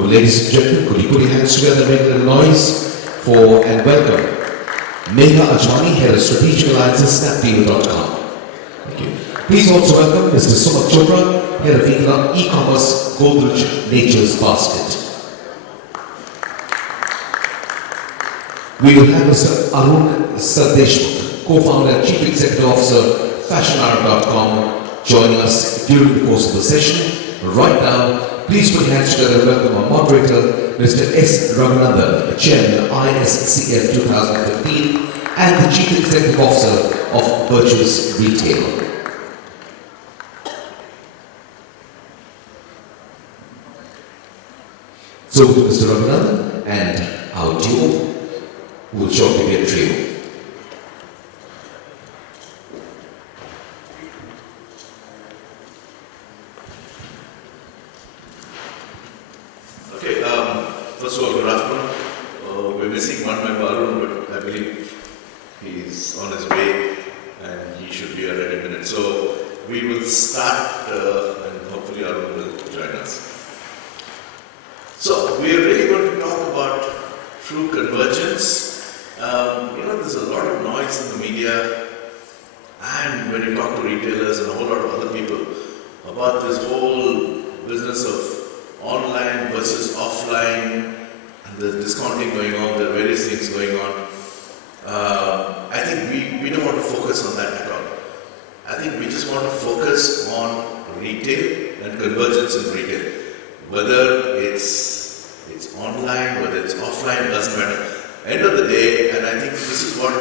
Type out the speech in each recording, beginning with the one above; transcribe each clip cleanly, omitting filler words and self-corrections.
So ladies and gentlemen, could you put your hands together and make a little noise for and welcome Megha Ajwani, Head of Strategic Alliances, Snapdeal.com. Thank you. Please also welcome Mr. Sumak Chopra, Head of E-Commerce, Godrej Nature's Basket. We will have Mr. Arun Sardeshmukh, Co-founder and Chief Executive Officer, FashionArab.com, joining us during the course of the session. Right now, please put your hands together and welcome our moderator, Mr. S. Raghunandan, the Chairman of ISCF 2015 and the Chief Executive Officer of Virtuous Retail. So, Mr. Raghunandan and our duo will shortly be a trio. First of all, good afternoon. We're missing one member, Arun, but I believe he's on his way and he should be here any minute. So we will start and hopefully Arun will join us. So we are really going to talk about true convergence. There's a lot of noise in the media and when you talk to retailers and a whole lot of other people about this whole business of online versus offline, and the discounting going on, there are various things going on. I think we don't want to focus on that at all. I think we just want to focus on retail and convergence in retail. Whether it's online, whether it's offline, it doesn't matter. End of the day, and I think this is what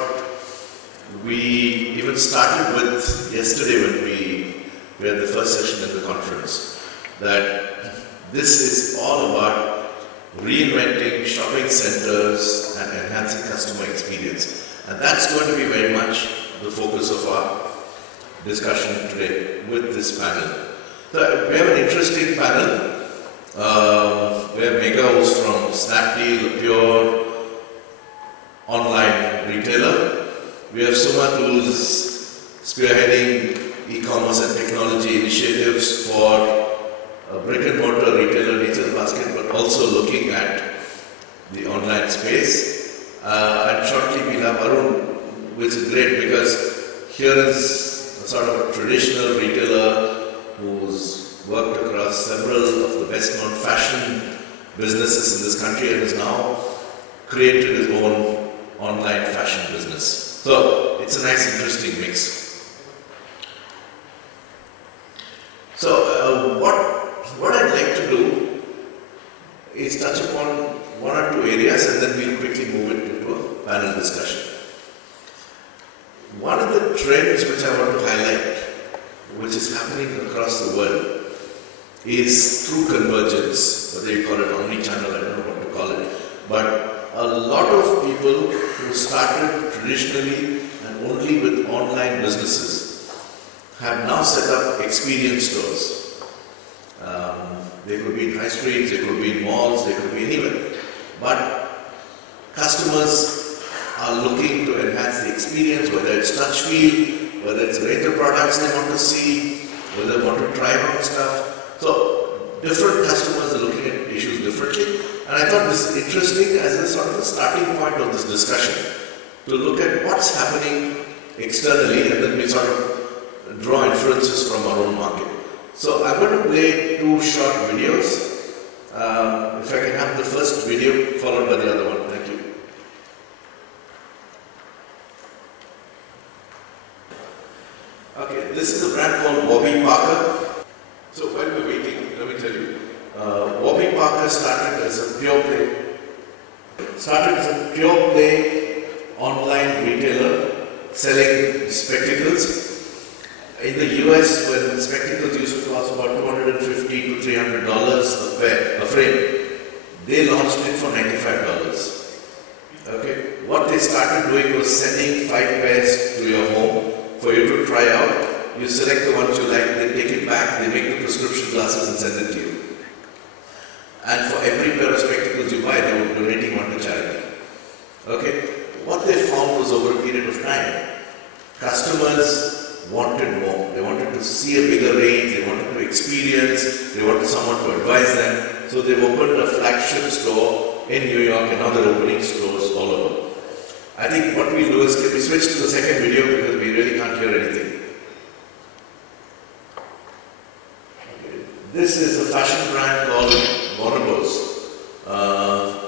we even started with yesterday when we had the first session in the conference, that this is all about reinventing shopping centers and enhancing customer experience. And that's going to be very much the focus of our discussion today with this panel. So we have an interesting panel. We have Megha, who's from Snapdeal, a pure online retailer. We have Sumak, who's spearheading e-commerce and technology initiatives for a brick and mortar retailer, Nature's Basket, but also looking at the online space. And shortly we'll have Arun, which is great because here is a sort of a traditional retailer who's worked across several of the best known fashion businesses in this country and has now created his own online fashion business. So it's a nice, interesting mix. So what I'd like to do is touch upon one or two areas and then we'll quickly move it into a panel discussion. One of the trends which I want to highlight, which is happening across the world, is true convergence, whether you call it omni-channel, I don't know what to call it, but a lot of people who started traditionally and only with online businesses have now set up experience stores. They could be in high streets, they could be in malls, they could be anywhere. But customers are looking to enhance the experience, whether it's touch feel, whether it's range of products they want to see, whether they want to try on stuff. So different customers are looking at issues differently. And I thought this is interesting as a sort of a starting point of this discussion to look at what's happening externally and then we sort of draw inferences from our own market. So I'm going to play two short videos. If I can have the first video followed by the other one. Thank you. Okay, this is a brand called Warby Parker. So while we're waiting, let me tell you, Warby Parker started as a pure play online retailer selling spectacles. In the US, when spectacles used to cost about $250 to $300 a frame, they launched it for $95. Okay, what they started doing was sending 5 pairs to your home for you to try out. You select the ones you like, they take it back, they make the prescription glasses and send it to you. And for every pair of spectacles you buy, they were donating one to charity. Okay, what they found was over a period of time, customers wanted more. They wanted to see a bigger range, they wanted to experience, they wanted someone to advise them. so they've opened a flagship store in New York, and now they're opening stores all over. I think what we'll do is, can we switch to the second video because we really can't hear anything. Okay. This is a fashion brand called Bonobos.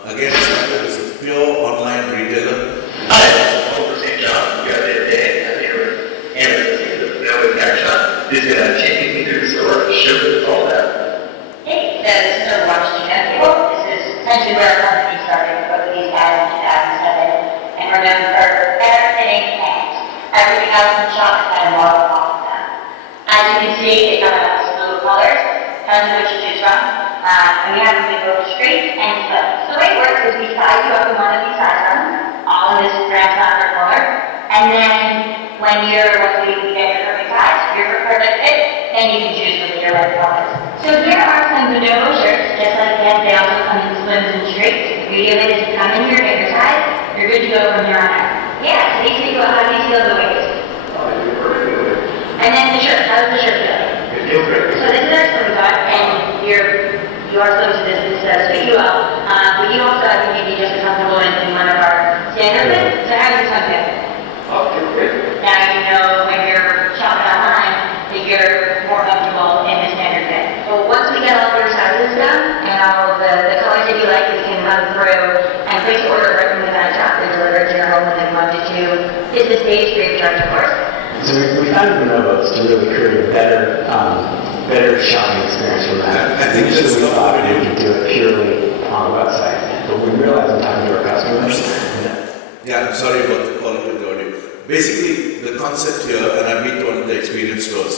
Again, it started as a pure online retailer. Is going to take me to the store, show you all that. Hey, this is a watch people. This is essentially where our company started, both of these guys in 2007, and we're known for better fitting pants. Everything else in the shop is kind of more off of them. As you can see, they come in a slew of colors, tons of which you choose from, and we have them both straight and slim. So the way it works is we size you up in one of these size runs, all of this brand standard color, and then once we get your perfect size, your perfect fit, then you can choose with your red colors. So here are some Bonobo shirts, just like that, they also come in slims and straights. The idea of it is to come in your bigger size, you're good to go from here on out. Yeah, so these people, how do you feel the waist? And then the shirt, how does the shirt feel? It feels great. So this is our slim cut, and your slim to this does fit you well. But you also, I think, maybe just as comfortable in one of our standard fits. So how does this one feel? Now you know when you're shopping online that you're more comfortable in the standard fit. So once we get all of your sizes done and all of the colors that you like, we can run through and place an order right from the shop and deliver it to your home within 1 to 2 business days free of charge, of course. So we found Bonobos to really create a better shopping experience from that. I think initially we thought we could do it purely on the website, but we realized in talking to our customers. Yeah, I'm sorry about the quality of the audio. Basically, the concept here, and I've been to one of the experience stores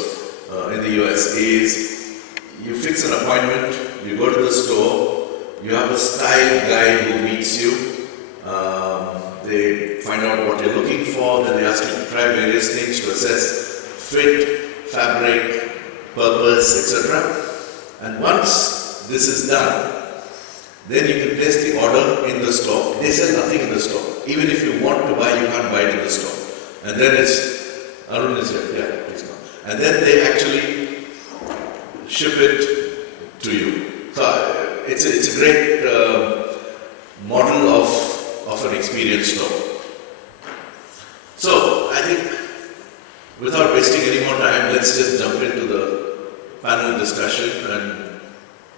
in the US, is you fix an appointment, you go to the store, you have a style guide who meets you, they find out what you're looking for, then they ask you to try various things to assess fit, fabric, purpose, etc. And once this is done, then you can place the order in the store. They sell nothing in the store. Even if you want to buy, you can't buy it in the store. And then it's, Arun is here, yeah, please come. And then they actually ship it to you. So it's a great model of an experience store. So I think without wasting any more time, let's just jump into the panel discussion, and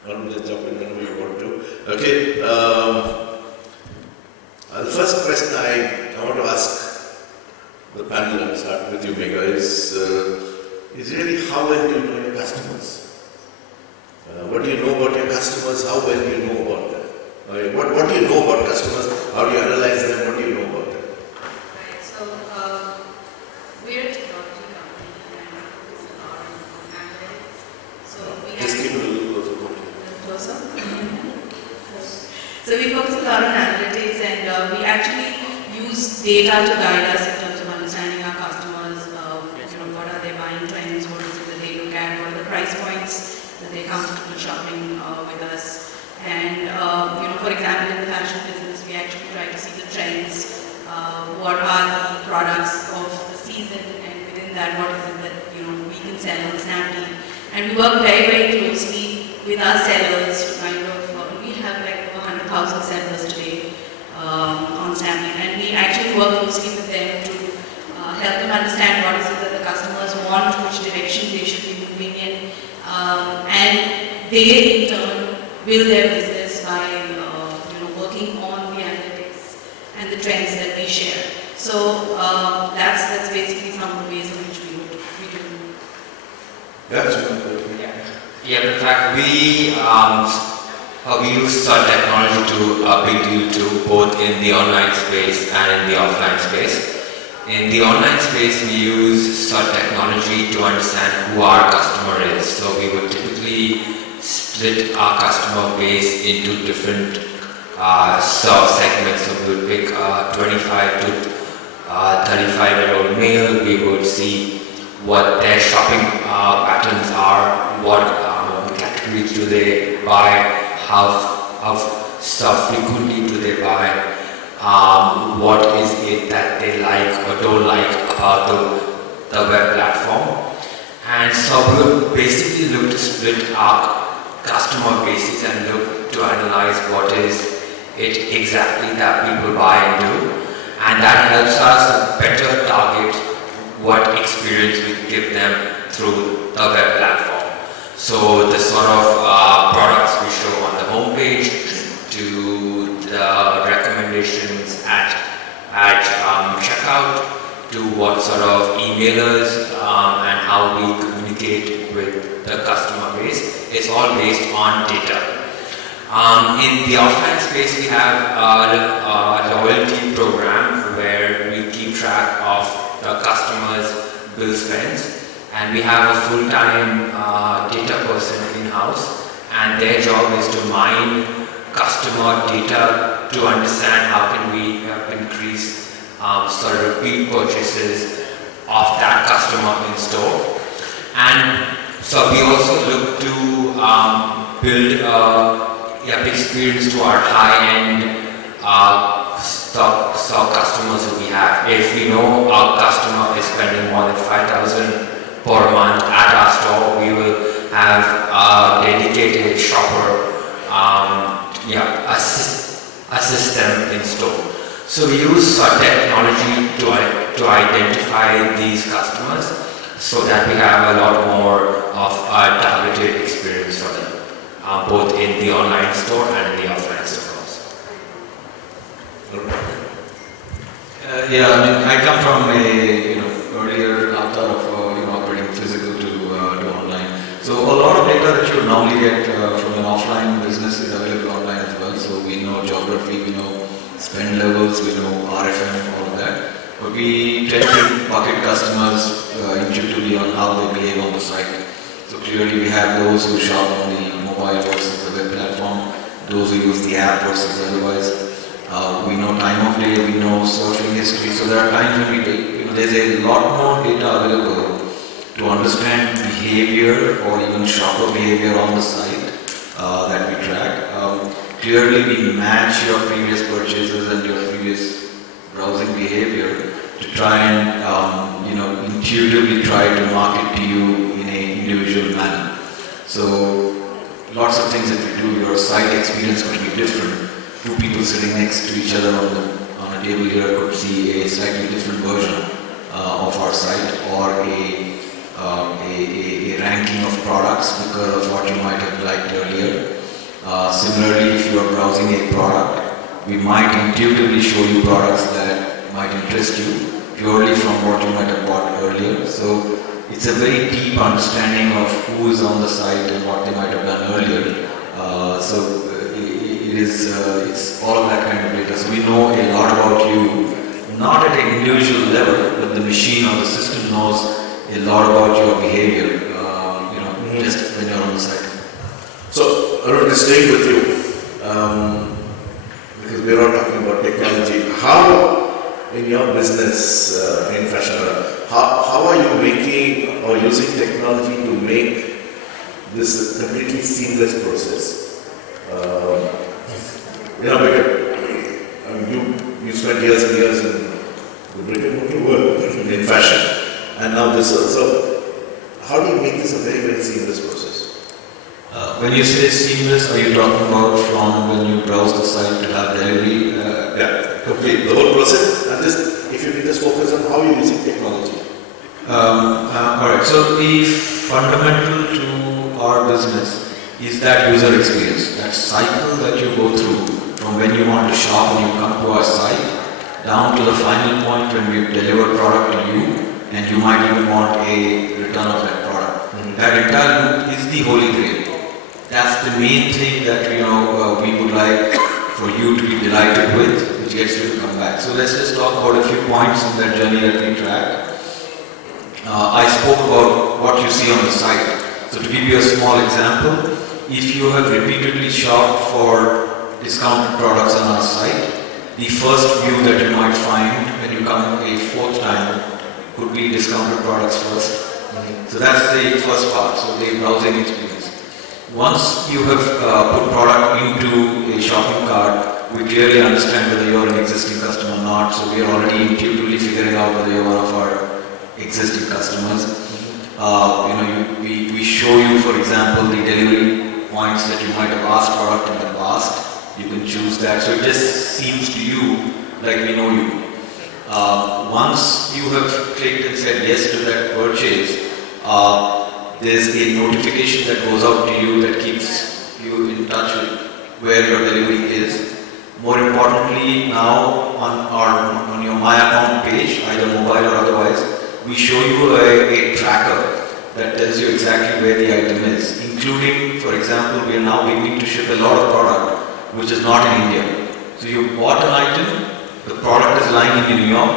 Arun, just jump in whenever you want to. Okay. The first question I want to ask the panel, and start with you, Megha, is really how well do you know your customers? What do you know about your customers? How well do you know about them? What do you know about customers? How do you analyze them? What do you know about them? Right. So we're a technology company and focus on analytics. So we Just keep it a little closer. So we focus a lot on analytics, and we actually use data to guide us in terms of understanding our customers. What are their buying trends? What is it that they look at? What are the price points that they come to shopping with us? And for example, in the fashion business, we actually try to see the trends. What are the products of the season, and within that, what is it that we can sell on Snapdeal? And we work very, very closely with our sellers to kind of, we have like over 100,000 sellers today on Snapdeal, and we actually work closely with them to help them understand what is it that the customers want, which direction they should be moving in, and they in turn build their business by working on the analytics and the trends that we share. So that's basically some of the ways in which we do. Yeah, in fact, we use such technology to a big deal too, both in the online space and in the offline space. In the online space, we use such technology to understand who our customer is. So we would typically split our customer base into different segments. So we would pick 25 to 35-year-old male. We would see what their shopping patterns are, what categories do they buy, how frequently do they buy, what is it that they like or don't like about the web platform. And so we would basically look to split our customer basis and look to analyze what is it exactly that people buy and do, and that helps us better target what experience we give them through the web platform. So the sort of products we show on the homepage, to the recommendations at checkout, to what sort of emailers and how we communicate with the customer base, it's all based on data. In the offline space, we have a loyalty program where we keep track of the customers' bill spends, and we have a full-time data person in-house, and their job is to mine customer data to understand how can we increase sort of repeat purchases of that customer in store. And so we also look to build experience to our high-end stock customers that we have. If we know our customer is spending more than 5,000 per month at our store, we will have a dedicated shopper system in store. So we use technology to identify these customers so that we have a lot more of a targeted experience for them, both in the online store and in the offline store also. I come from a earlier avatar of operating physical to online. So a lot of data that you would normally get from an offline business is available online as well. So we know geography, we know spend levels, we know RFM, all of that. But we tend to bucket customers intuitively on how they behave on the site. So clearly we have those who shop on the mobile versus the web platform, those who use the app versus otherwise. We know time of day, we know surfing history. So there are times when there's a lot more data available to understand behavior or even shopper behavior on the site that we track. Clearly we match your previous purchases and your previous browsing behavior to try and intuitively try to market to you in an individual manner. So lots of things that we do, your site experience could be different. Two people sitting next to each other on a table here could see a slightly different version of our site, or a ranking of products because of what you might have liked earlier. Similarly, if you are browsing a product, we might intuitively show you products that might interest you purely from what you might have bought earlier. So it's a very deep understanding of who is on the site and what they might have done earlier. It's all of that kind of data. So we know a lot about you, not at an individual level, but the machine or the system knows a lot about your behavior, just when you're on the site. So I want to stay with you, because we're all talking about technology. How, in your business, in Fashion, how are you making or using technology to make this a completely seamless process? Because you spent years and years in the brick-and-mortar world in fashion, and now this. So how do you make this a very, very seamless process? When you say seamless, are you talking about from when you browse the site to have delivery? Complete the whole process, and just if you can just focus on how you're using technology. Alright, so the fundamental to our business is that user experience, that cycle that you go through from when you want to shop and you come to our site down to the final point when we deliver product to you and you might even want a return of that product. That entire loop is the holy grail. That's the main thing that we would like for you to be delighted with, which gets you to come back. So let's just talk about a few points in that journey that we track. I spoke about what you see on the site. So to give you a small example, if you have repeatedly shopped for discounted products on our site, the first view that you might find when you come a fourth time could be discounted products first. So that's the first part, so the browsing experience. Once you have put product into a shopping cart, we clearly understand whether you are an existing customer or not, so we are already intuitively figuring out whether you are one of our existing customers. We show you, for example, the delivery points that you might have asked product in the past. You can choose that. So it just seems to you like we know you. Once you have clicked and said yes to that purchase, there's a notification that goes out to you that keeps you in touch with where your delivery is. More importantly, now on your My Account page, either mobile or otherwise, we show you a tracker that tells you exactly where the item is, including, for example, we are now beginning to ship a lot of product which is not in India. So you bought an item, the product is lying in New York,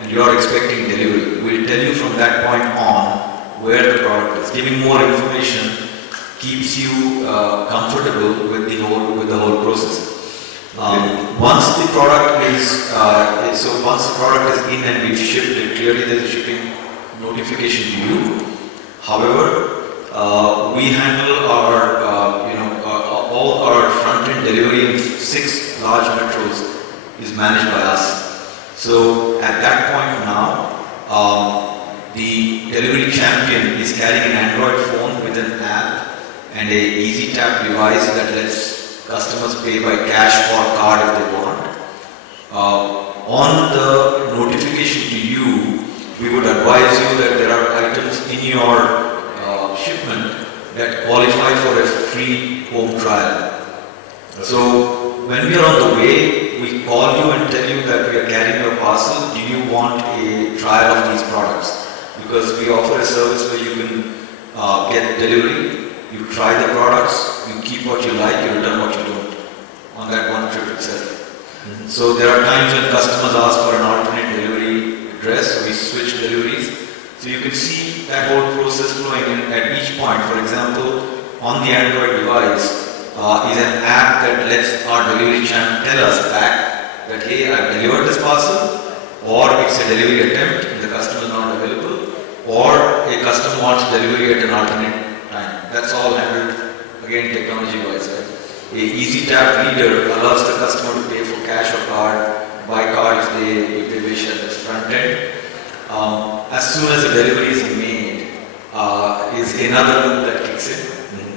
and you are expecting delivery. We'll tell you from that point on where the product is. Giving more information keeps you comfortable with the whole process. Once the product is in and we've shipped it, clearly there's a shipping notification to you. However, we handle our all our front-end delivery in 6 large metros is managed by us. So at that point now, the delivery champion is carrying an Android phone with an app and a easy tap device that lets customers pay by cash or card if they want. On the notification to you, we would advise you that there are items in your shipment that qualify for a free home trial. So when we are on the way, we call you and tell you that we are carrying your parcel. Do you want a trial of these products? Because we offer a service where you can get delivery, you try the products, you keep what you like, you return what you don't on that one trip itself. So there are times when customers ask for an alternate delivery address, so we switch deliveries. So you can see that whole process flowing in at each point. For example, on the Android device is an app that lets our delivery champ tell us back that, hey, I've delivered this parcel, or it's a delivery attempt and the customer is not available, or a customer wants delivery at an alternate time. That's all handled, again, technology-wise. Right? A easy tap reader allows the customer to pay for cash or card, by card if they wish at the front end. As soon as the delivery is made, is another loop that kicks in.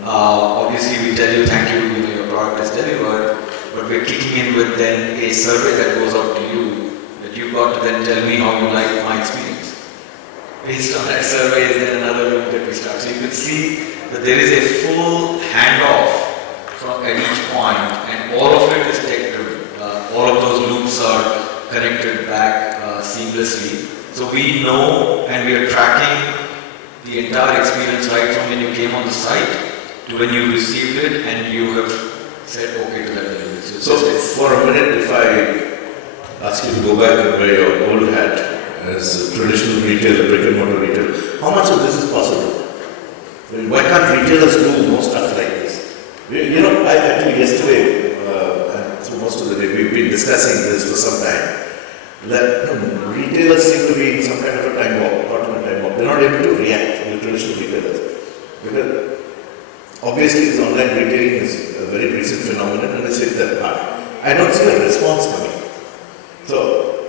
Obviously, we tell you thank you, your product is delivered, but we're kicking in with then a survey that goes out to you that you've got to then tell me how you like my experience. Based on that survey is then another loop that we start. So you can see that there is a full handoff at each point, and all of it is tech-driven. All of those loops are connected back seamlessly. So we know and we are tracking the entire experience right from when you came on the site to when you received it and you have said okay to that delivery. So for a minute, if I ask you to go back and wear your old hat as a traditional retailer, brick and mortar retailer, how much of this is possible? I mean, why can't retailers do more stuff like this? I actually yesterday, and through most of the day, we've been discussing this for some time. That retailers seem to be in some kind of a time warp, caught in a time warp. They're not able to react to traditional retailers. Because obviously this online retailing is a very recent phenomenon and it's hit that hard. I don't see a response coming. So,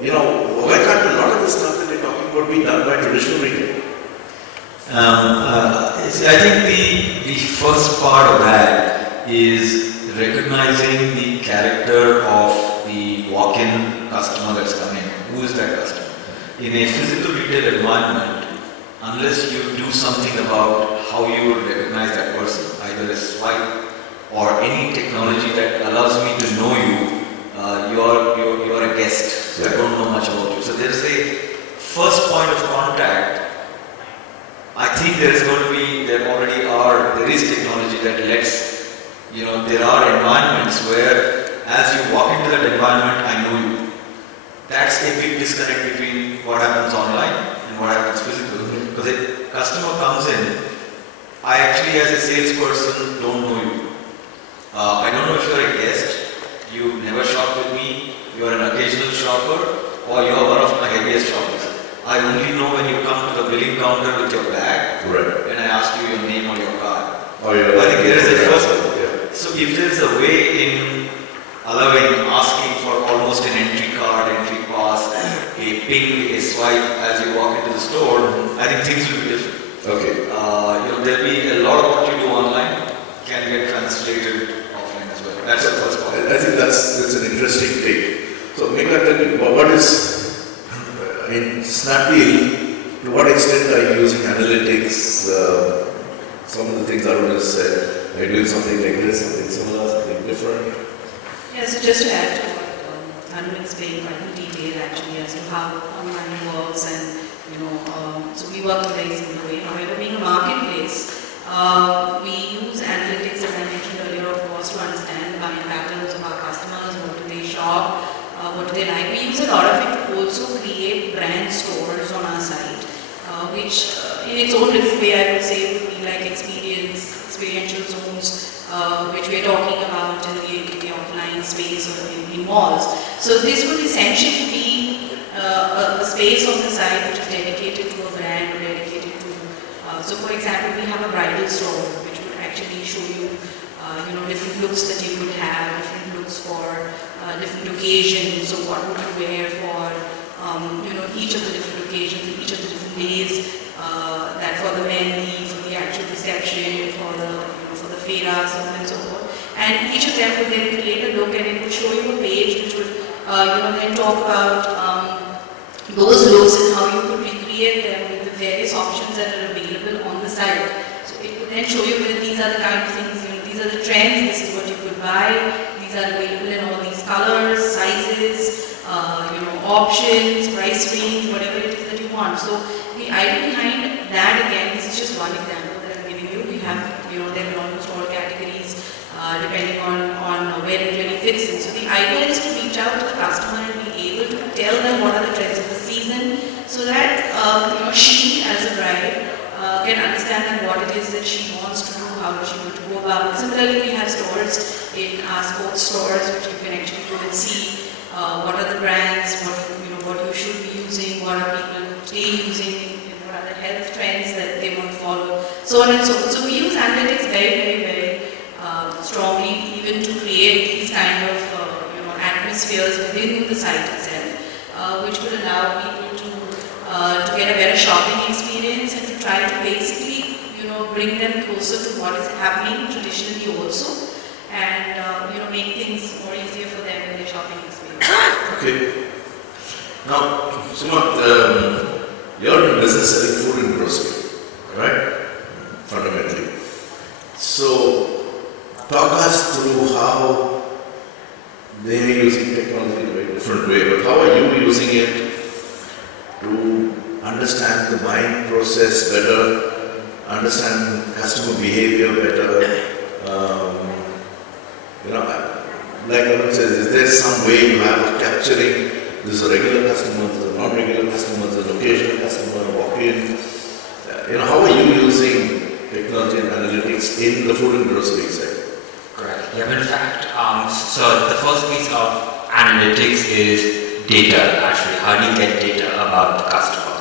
why can't a lot of the stuff that they're talking about be done by traditional retail? I think the first part of that is recognizing the character of the walk-in customer that's coming. Who is that customer? In a physical retail environment, unless you do something about how you would recognize that person, either a swipe or any technology that allows me to know you, you are a guest. So I don't know much about you. So there is a first point of contact. I think there is technology that lets, there are environments where as you walk into that environment, I know you. That's a big disconnect between what happens online and what happens physical. Because a customer comes in, I actually as a salesperson don't know you. I don't know if you're a guest, you never shop with me, you're an occasional shopper, or you're one of my heaviest shoppers. I only know when you come to the billing counter with your bag, right, and I ask you your name or your card. Oh, yeah. I think there is a first. Yeah. So if there is a way in asking for almost an entry card, entry pass, a ping, a swipe as you walk into the store, I think things will be different. Okay. There'll be a lot of what you do online can get translated offline as well. That's the first point. I think that's an interesting take. So maybe I'll tell you, what is, in Snapdeal, to what extent are you using analytics? Some of the things Arun has said, are you doing something like this, something similar, something different? Yeah, so just to add to what Arun explained quite in detail actually as to how online works, and so we work in a very similar way. However, being a marketplace, we use analytics, as I mentioned earlier, of course, to understand the buying patterns of our customers, what do they shop, what do they like. We use a lot of it to also create brand stores on our site, which in its own little way I would say would be like experiential zones, which we are talking about in the offline space or in malls. So this would essentially be a space on the site which is dedicated to a brand or dedicated to, so for example, we have a bridal store which would actually show you, different looks that you could have, different looks for different occasions. So what would you wear for, each of the different occasions, each of the different days, that for the mehndi, for the actual reception, for the fera, so on and so forth. And each of them would then create a look, and it would show you a page which would, then talk about those looks and how you could recreate them with the various options that are available on the site. So it would then show you whether these are the kind of things, these are the trends, this is what you could buy, these are available in all these colors, sizes, options, price range, whatever it is that you want. So the idea behind that, again, this is just one example that I'm giving you. We have, them in almost all categories, depending on where it really fits in. So the idea is to reach out to the customer and be able to tell them what are the trends of the season, so that she, as a bride, can understand what it is that she wants to do, how she wants to go about it. Similarly, we have stores in our sports stores, which you can actually go and see what are the brands, what you should be using, what are people today using, what are the health trends that they want to follow, so on and so forth. So we use analytics very, very, very strongly, even to create these kind of atmospheres within the site itself, which would allow people to get a better shopping experience and to try to basically bring them closer to what is happening traditionally also, and make things more easier for them in their shopping experience. Okay. Now, Sumant, you're in business selling food and grocery, right? Fundamentally. So, talk us through how they are using technology in a very different way, but how are you using it to understand the buying process better, understand customer behavior better? Like Arun says, is there some way you have of capturing this is a regular customer, this is a non-regular customer, this is an occasional customer, walk-in? How are you using technology and analytics in the food and grocery sector? Correct. Yeah, in fact, so the first piece of analytics is data, actually. How do you get data about the customer?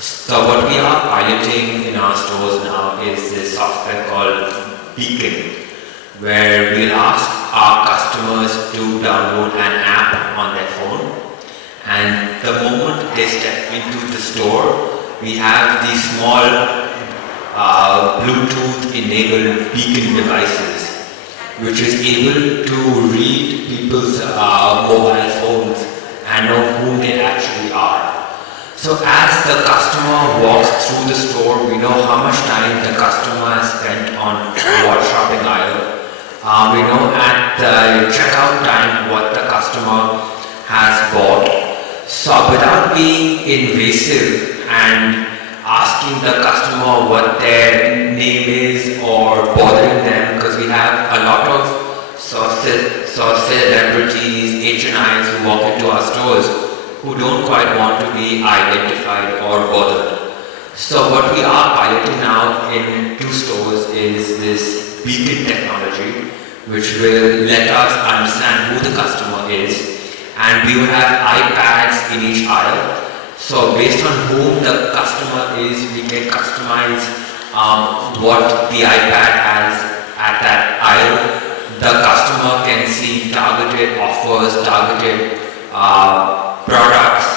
So what we are piloting in our stores now is this software called Beacon, where we'll ask our customers to download an app on their phone, and the moment they step into the store, we have these small Bluetooth-enabled beacon devices, which is able to read people's mobile phones and know who they actually are. So as the customer walks through the store, we know how much time the customer has spent on what shopping aisle. We know at the checkout time what the customer has bought. So without being invasive and asking the customer what their name is or bothering them, because we have a lot of celebrities, HNIs who walk into our stores who don't quite want to be identified or bothered. So what we are piloting now in 2 stores is this beacon technology, which will let us understand who the customer is, and we will have iPads in each aisle. So based on whom the customer is, we can customize what the iPad has at that aisle. The customer can see targeted offers, targeted products,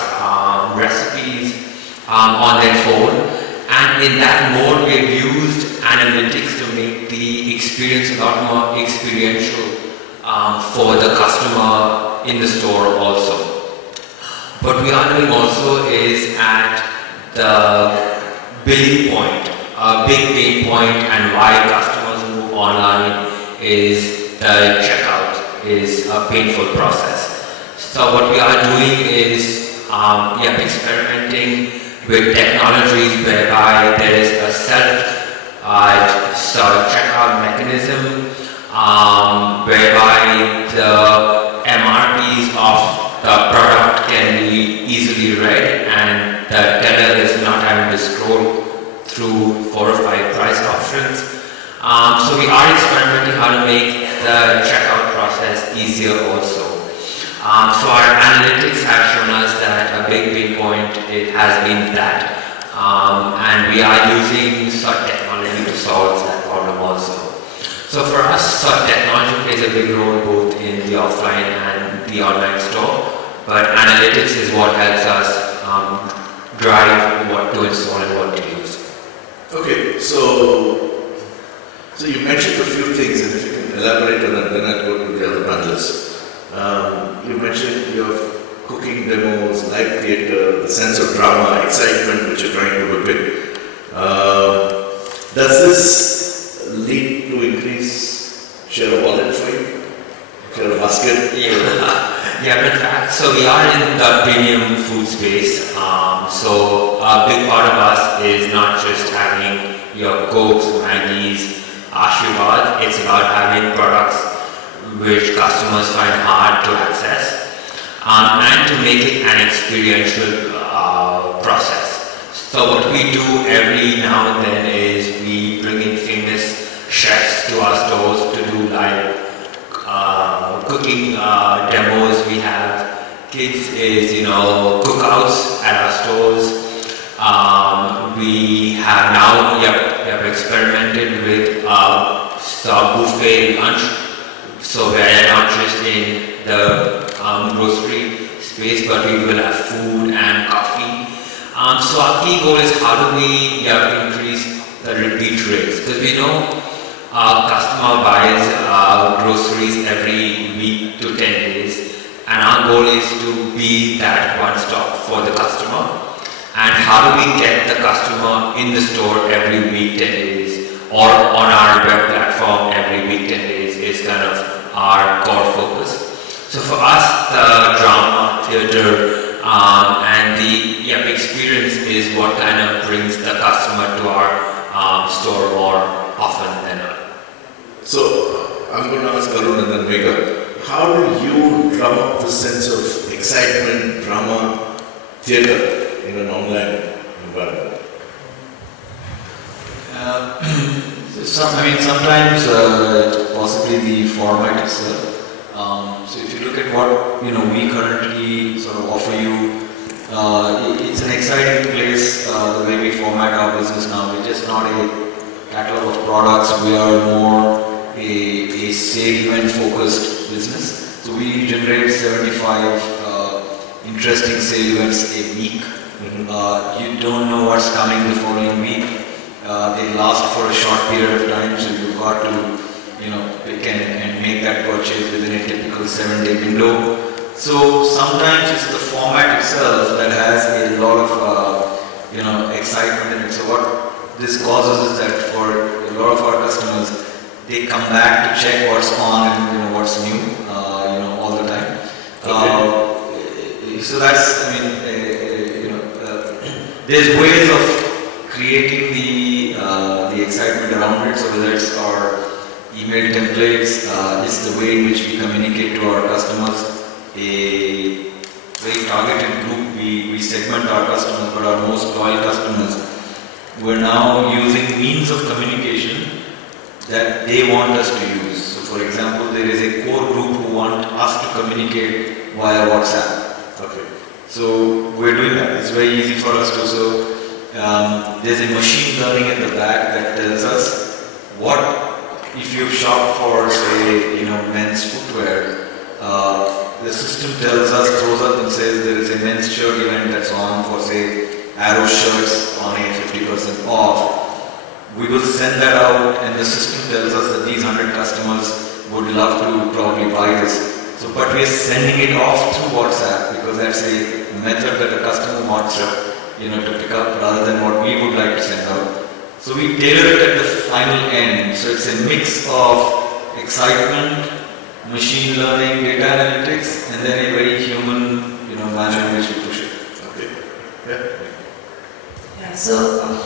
recipes on their phone, and in that mode we have used analytics to make the experience a lot more experiential for the customer in the store also. What we are doing also is at the billing point, a big pain point, and why customers move online is the checkout is a painful process. So what we are doing is experimenting with technologies whereby there is a self-checkout mechanism whereby the MRPs of the product can be easily read and the teller is not having to scroll through 4 or 5 price options. So we are experimenting how to make the checkout process easier also. So our analytics have shown us that a big pain point it has been that, and we are using such technology to solve that problem also. So for us, such technology plays a big role both in the offline and the online store, but analytics is what helps us drive what to install and what to use. Okay, so you mentioned a few things, and if you can elaborate on that, then I'll go to the other panelists. You mentioned your cooking demos, live theatre, the sense of drama, excitement which you're trying to whip in. Does this lead to increase share of wallet for you? Share of basket? Yeah, in fact, so we are in the premium food space. So a big part of us is not just having your Cokes, Maggies, Ashirwad. It's about having products which customers find hard to access, and to make it an experiential process. So what we do every now and then is we bring in famous chefs to our stores to do live cooking demos. We have kids cookouts at our stores. We have now experimented with some buffet lunch. So we are not just in the grocery space, but we will have food and coffee. So our key goal is how do we increase the repeat rates? Because we know our customer buys groceries every week to 10 days, and our goal is to be that one stop for the customer. And how do we get the customer in the store every week 10 days, or on our web platform every week 10 days is kind of our core focus. So for us, the drama, theatre, and the experience is what kind of brings the customer to our store more often than not. So I'm going to ask Arun and then Megha, how do you drum up the sense of excitement, drama, theatre in an online environment? Sometimes possibly the format itself. So if you look at what we currently sort of offer you, it's an exciting place. The way we format our business now, we're just not a catalog of products. We are more a sale event focused business. So we generate 75 interesting sale events a week. You don't know what's coming the following week. They last for a short period of time, so you've got to, pick and make that purchase within a typical 7-day window. So sometimes it's the format itself that has a lot of, excitement in it. So what this causes is that for a lot of our customers, they come back to check what's on and what's new, all the time. So that's, there's ways of creating the excitement around it. So whether it's our email templates, it's the way in which we communicate to our customers. A very targeted group, we segment our customers, but our most loyal customers, we're now using means of communication that they want us to use. So for example, there is a core group who want us to communicate via WhatsApp. Okay. So we're doing that. It's very easy for us to. So there's a machine learning at the back that tells us what, if you've shopped for, say, men's footwear, the system tells us, throws up and says there is a men's shirt event that's on for, say, Arrow shirts on a 50% off. we will send that out, and the system tells us that these 100 customers would love to probably buy this. So, but we are sending it off through WhatsApp because that's a method that a customer wants to pick up rather than what we would like to send out. So we tailor it at the final end. So it's a mix of excitement, machine learning, data analytics, and then a very human, manner in which we push it. Okay. Yeah. Yeah. So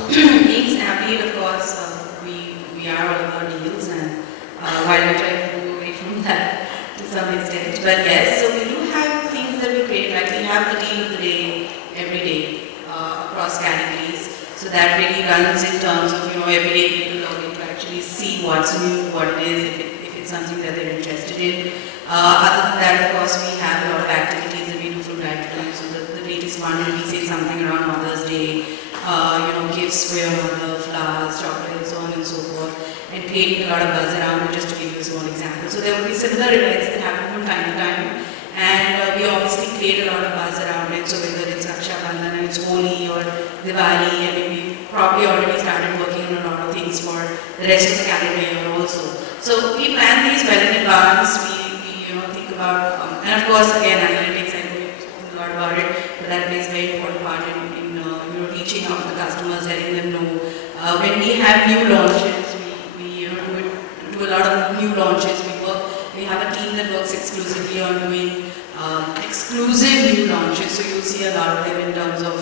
being snappy, of course, we are all about deals, and while we're trying to move away from that to some extent, but yes. So we do have things that we create. Like we have the deal of the day every day across categories. So that really runs in terms of, everyday people log in to actually see what's new, what it is, if it's something that they're interested in. Other than that, of course, we have a lot of activities that we do from time to time. So the latest one, when we say something around Mother's Day, gifts for your mother, flowers, chocolates, so on and so forth, and creating a lot of buzz around it, just to give you a small example. So there will be similar events that happen from time to time. And we obviously create a lot of buzz around it, so whether it's Raksha Bandhan, it's Holi or Diwali, we probably already started working on a lot of things for the rest of the calendar year also. So we plan these well in advance, we think about, and of course again analytics, I know we've spoken a lot about it, but that plays a very important part in reaching out to the customers, letting them know. When we have new launches, we do a lot of new launches. We have a team that works exclusively on doing exclusive new launches. So you'll see a lot of them in terms of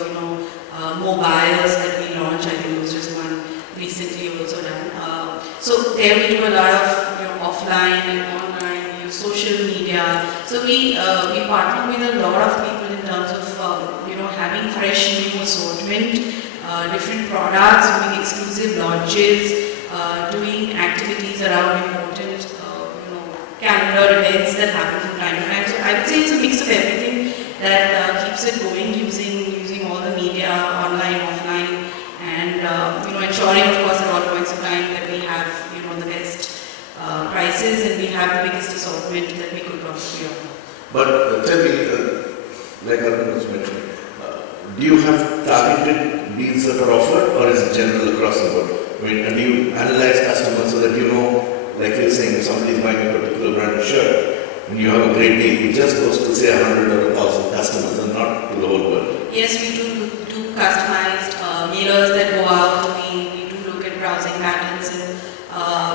mobiles that we launch. I think there was just one recently also done. So there we do a lot of offline and online. We use social media. So we partner with a lot of people in terms of having fresh new assortment, different products, doing exclusive launches, doing activities around important calendar events that happen from time to time. So I would say it's a mix of everything that keeps it going, using all the media, online, offline, and ensuring, of course, at all points of time that we have the best prices and we have the biggest assortment that we could possibly offer. But tell me, like Arun was mentioning, do you have targeted deals that are offered, or is it general across the board? And do you analyze customers so that like you're saying, if somebody is buying a particular brand of shirt, and you have a great deal, it just goes to say 100 or 1,000 customers and not to the whole world? Yes, we do customized mailers that go out. We do look at browsing patterns and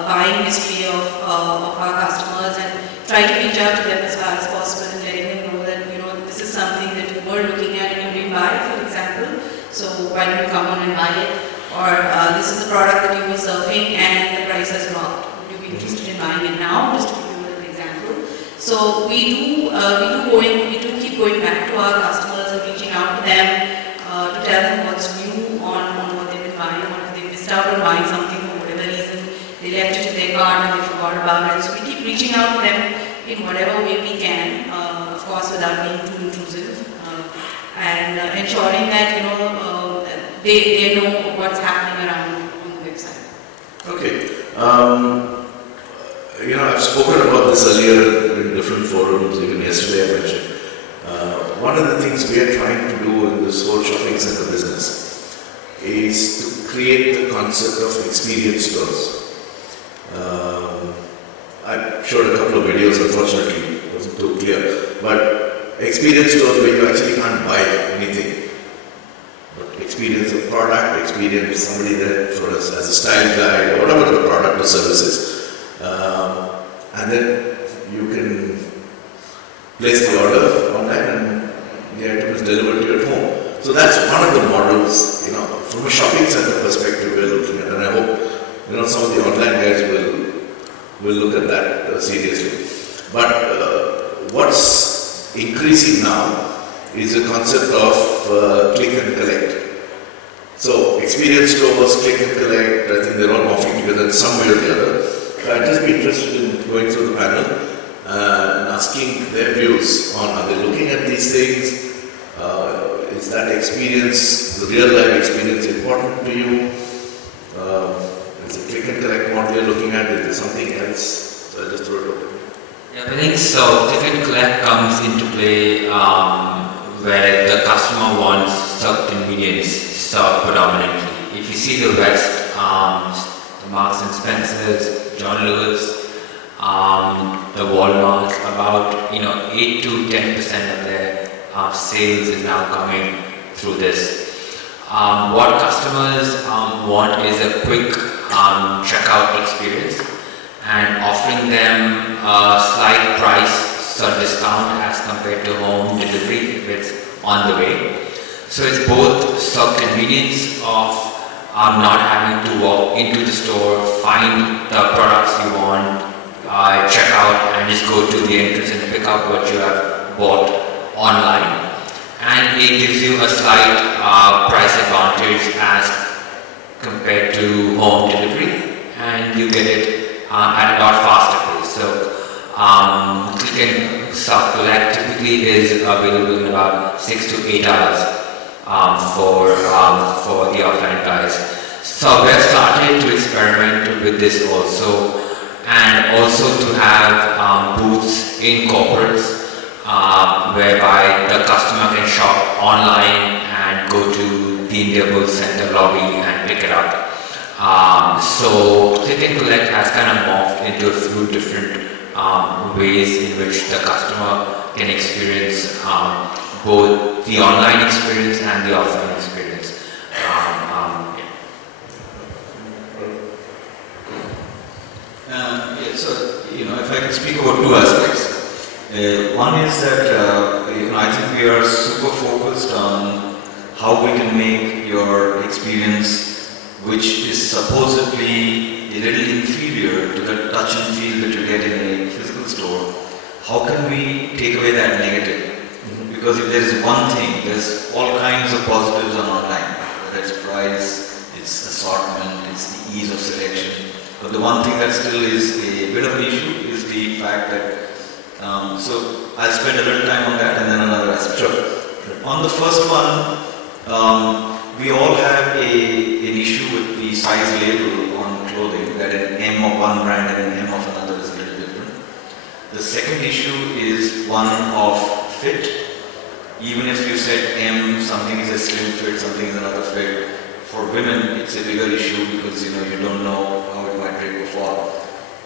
buying history of our customers and try to reach out to them as far as possible and letting them know that this is something that you were looking at and you didn't buy, for example. So why don't you come on and buy it? Or this is the product that you were surfing and the price has dropped. Interested in buying it now, just to give you an example. So we do keep going back to our customers and reaching out to them to tell them what's new on what they've been buying, or if they missed out on buying something for whatever reason, they left it in their cart and they forgot about it. So we keep reaching out to them in whatever way we can, of course without being too intrusive, and ensuring that they know what's happening around on the website. Okay. I've spoken about this earlier in different forums, even yesterday I mentioned. One of the things we are trying to do in this whole shopping center business is to create the concept of experience stores. I showed a couple of videos, unfortunately, it wasn't too clear, but experience stores where you actually can't buy anything, but experience a product, experience somebody there for us as a style guide, or whatever the product or service is. And then you can place the order online and the item is delivered to your home. So that's one of the models, from a shopping center perspective we're looking at, and I hope, some of the online guys will look at that seriously. But what's increasing now is the concept of click and collect. So experience stores, click and collect, I think they're all morphing together in some way or the other. I'd just be interested in going through the panel and asking their views on, are they looking at these things? Is that experience, the real life experience, important to you? Is it click and collect model you're looking at? Is there something else? So I just throw it open. Yeah, I think so. Click and collect comes into play where the customer wants certain convenience served predominantly. If you see the West, the Marks and Spencers, John Lewis, the Walmarts. About 8 to 10% of their sales is now coming through this. What customers want is a quick checkout experience, and offering them a slight price discount as compared to home delivery if it's on the way. So it's both convenience of not having to walk into the store, find the products you want, check out and just go to the entrance and pick up what you have bought online. And it gives you a slight price advantage as compared to home delivery, and you get it at a lot faster pace. So click and collect typically is available in about 6 to 8 hours for the offline guys. So we have started to experiment with this also, and also to have booths in corporates whereby the customer can shop online and go to the India Bull Center lobby and pick it up. So click and collect has kind of morphed into a few different ways in which the customer can experience both the online experience and the offline experience. So, if I can speak about two aspects. One is that I think we are super focused on how we can make your experience, which is supposedly a little inferior to the touch and feel that you get in a physical store. How can we take away that negative? Because if there is one thing, there's all kinds of positives on online, whether it's price, it's assortment, it's the ease of selection. But the one thing that still is a bit of an issue is the fact that, so I'll spend a little time on that and then another aspect. Sure. On the first one, we all have an issue with the size label on clothing, that an M of one brand and an M of another is a little different. The second issue is one of fit. Even if you said M, something is a slim fit, something is another fit. For women, it's a bigger issue because you don't know how it might break or fall.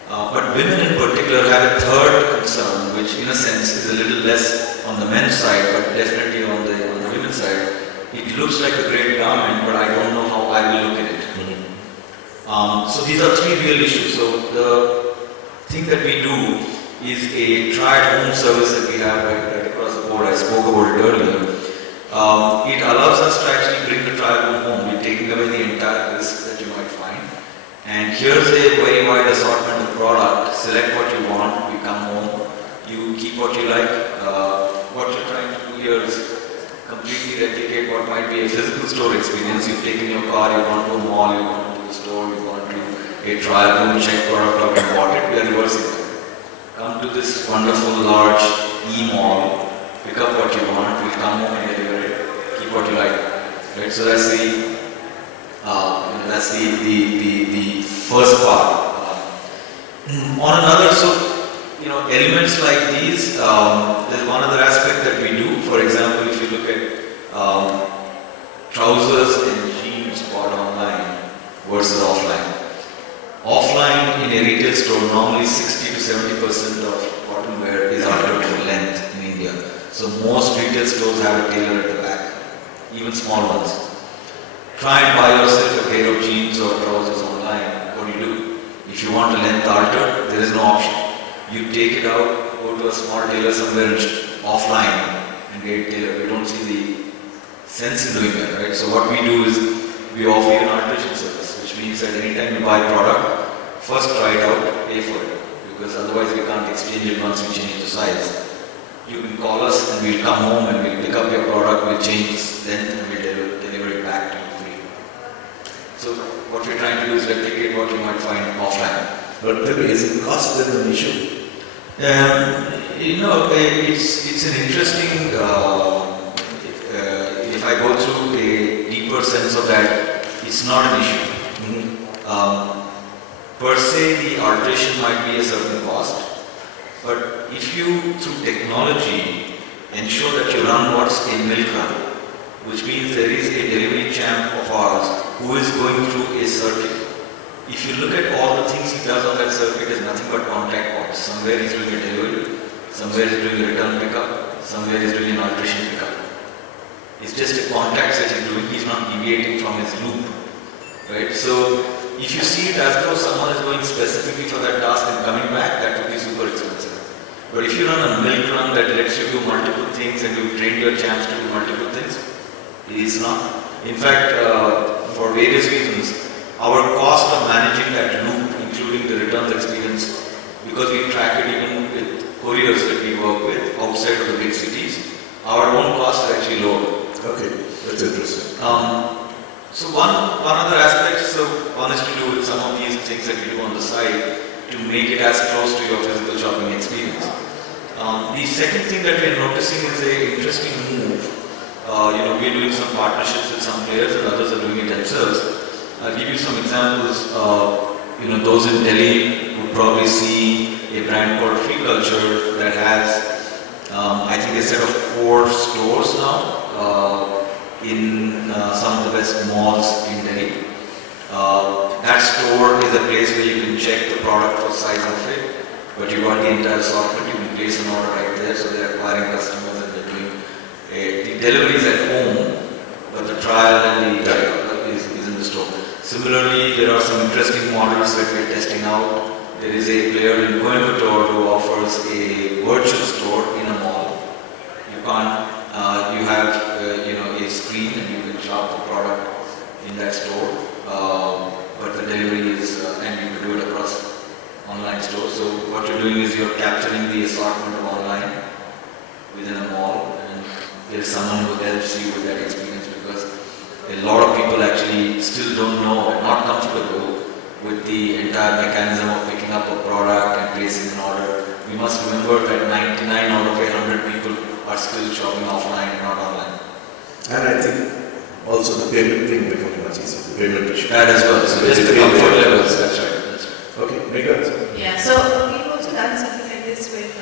But women in particular have a third concern, which in a sense is a little less on the men's side, but definitely on the women's side. It looks like a great garment, but I don't know how I will look at it. So these are three real issues. So the thing that we do is a try-at-home service that we have right across the board. I spoke about it earlier. It allows us to actually bring the trial home. We're taking away the entire risk that you might find. And here's a very wide assortment of product. Select what you want. We come home. You keep what you like. What you're trying to do here is completely replicate what might be a physical store experience. You've taken your car, you've gone to a mall, you've gone to the store, you've gone to a trial room, check product out and bought it. We are reversing it. Come to this wonderful large e-mall, pick up what you want, we'll come home and deliver it, keep what you like. Right? So that's the first part. On another, elements like these, there's one other aspect that we do. For example, if you look at trousers and jeans bought online versus offline. Offline in a retail store, normally 60 to 70% of cotton wear is altered for length in India. So most retail stores have a tailor at the back, even small ones. Try and buy yourself a pair of jeans or trousers online. What do? If you want a length altered, there is no option. You take it out, go to a small tailor somewhere offline and get it tailored. We don't see the sense in doing that, right? So what we do is we offer you an alteration service, which means that anytime you buy a product, first try it out, pay for it, because otherwise we can't exchange it once we change the size. You can call us and we'll come home and we'll pick up your product, we'll change its length and we'll deliver it back to you free. So what we're trying to do is replicate what you might find offline. But maybe is it cost then an issue? It's an interesting, if I go through a deeper sense of that, it's not an issue. Per se, the alteration might be a certain cost, but if you, through technology, ensure that you run what's a milk run, which means there is a delivery champ of ours who is going through a circuit. if you look at all the things he does on that circuit, is nothing but contact points. Somewhere he's doing a delivery, somewhere he's doing a return pickup, somewhere he's doing an alteration pickup. It's just a contacts that he's doing, he's not deviating from his loop. Right? So if you see it as though someone is going specifically for that task and coming back, that would be super expensive. But if you run a milk run that lets you do multiple things and you train your champs to do multiple things, it is not. In fact, for various reasons, our cost of managing that loop, including the returns experience, because we track it even with couriers that we work with outside of the big cities, our own costs are actually lower. Okay, that's interesting. So one other aspect, so one is to do with some of these things that we do on the side to make it as close to your physical shopping experience. The second thing that we are noticing is an interesting move. We're doing some partnerships with some players and others are doing it themselves. I'll give you some examples. Those in Delhi would probably see a brand called Free Culture that has, I think, a set of 4 stores now in some of the best malls in Delhi. That store is a place where you can check the product for size and fit, but you got the entire assortment. You can place an order right there, so they're acquiring customers and they're doing the deliveries at home, but the trial and the is in the store. Similarly, there are some interesting models that we're testing out. There is a player in Coimbatore who offers a virtual store in a mall. You have a screen and you can shop the product in that store, but the delivery is, and you can do it across online stores. So what you're doing is you're capturing the assortment of online within a mall, and there's someone who helps you with that experience, because a lot of people actually still don't know and not comfortable with the entire mechanism of picking up a product and placing an order. We must remember that 99 out of 100 people are still shopping offline and not online. And I think also the payment thing becomes much easier. The payment issue. That as well. So just the comfort levels. That's right. Okay, Megha. Yeah, so we've also done something like this with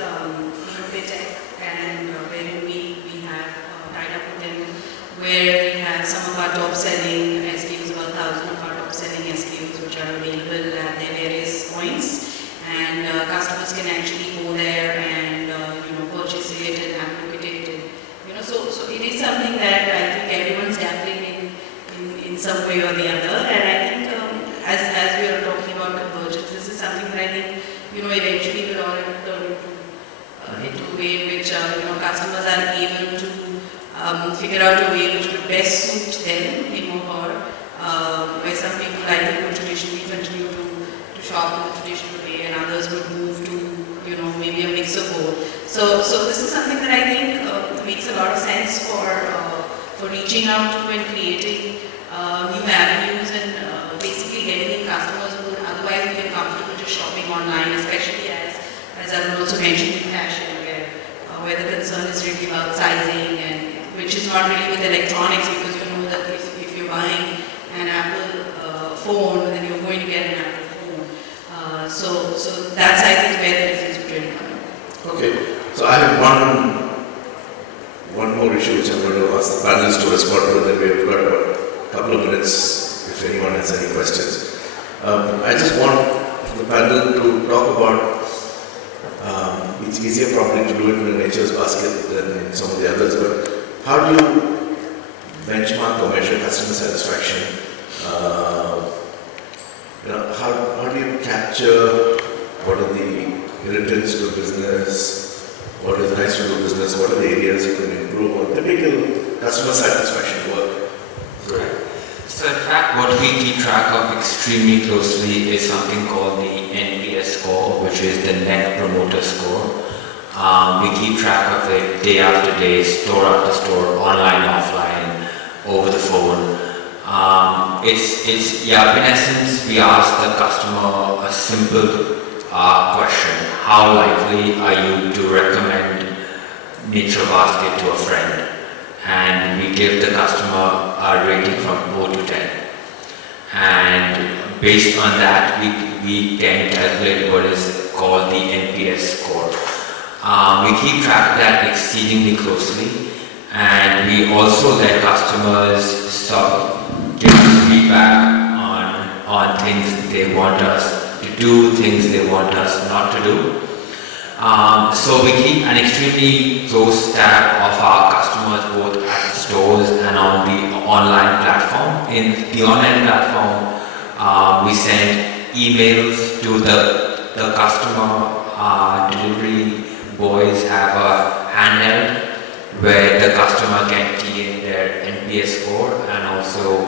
Bitech, and wherein we have tied up with them, where we have some of our top selling SKUs, about 1,000 of our top selling SKUs, which are available at their various points, and customers can actually go there and purchase it and have a look at it. And, so it is something that I think everyone's dabbling in some way or the other, and I think as we are talking about convergence, this is something that I think eventually will all turn into a way in which customers are able to figure out a way which would best suit them, him or her, where some people I think would traditionally continue to shop in the traditional way, and others would move to maybe a mix of both. So this is something that I think makes a lot of sense for reaching out to and creating new avenues and basically getting in customers who would otherwise be comfortable just shopping online, especially as Arun also mentioned in fashion, where the concern is really about sizing, and which is not really with electronics, because you know that if you're buying an Apple phone, then you're going to get an Apple phone. So that's, I think, where the difference would really come. Okay, so I have one more issue which I'm going to ask the panelists to respond to, then we've got about a couple of minutes if anyone has any questions. I just want the panel to talk about, it's easier probably to do it in a nature's basket than in some of the others, but how do you benchmark or measure customer satisfaction? How do you capture what are the irritants to business, what is nice to do business, what are the areas you can improve on typical customer satisfaction work? So in fact, what we keep track of extremely closely is something called the NPS score, which is the Net Promoter Score. We keep track of it day after day, store after store, online, offline, over the phone. In essence, we ask the customer a simple question: how likely are you to recommend Nature Basket to a friend? And we give the customer a rating from 0 to 10. And based on that, we can calculate what is called the NPS score. We keep track of that exceedingly closely, and we also let customers give us feedback on on things they want us to do, things they want us not to do. So we keep an extremely close tab of our customers both at the stores and on the online platform. In the online platform, we send emails to the customer. Delivery boys have a handheld where the customer can key in their NPS score and also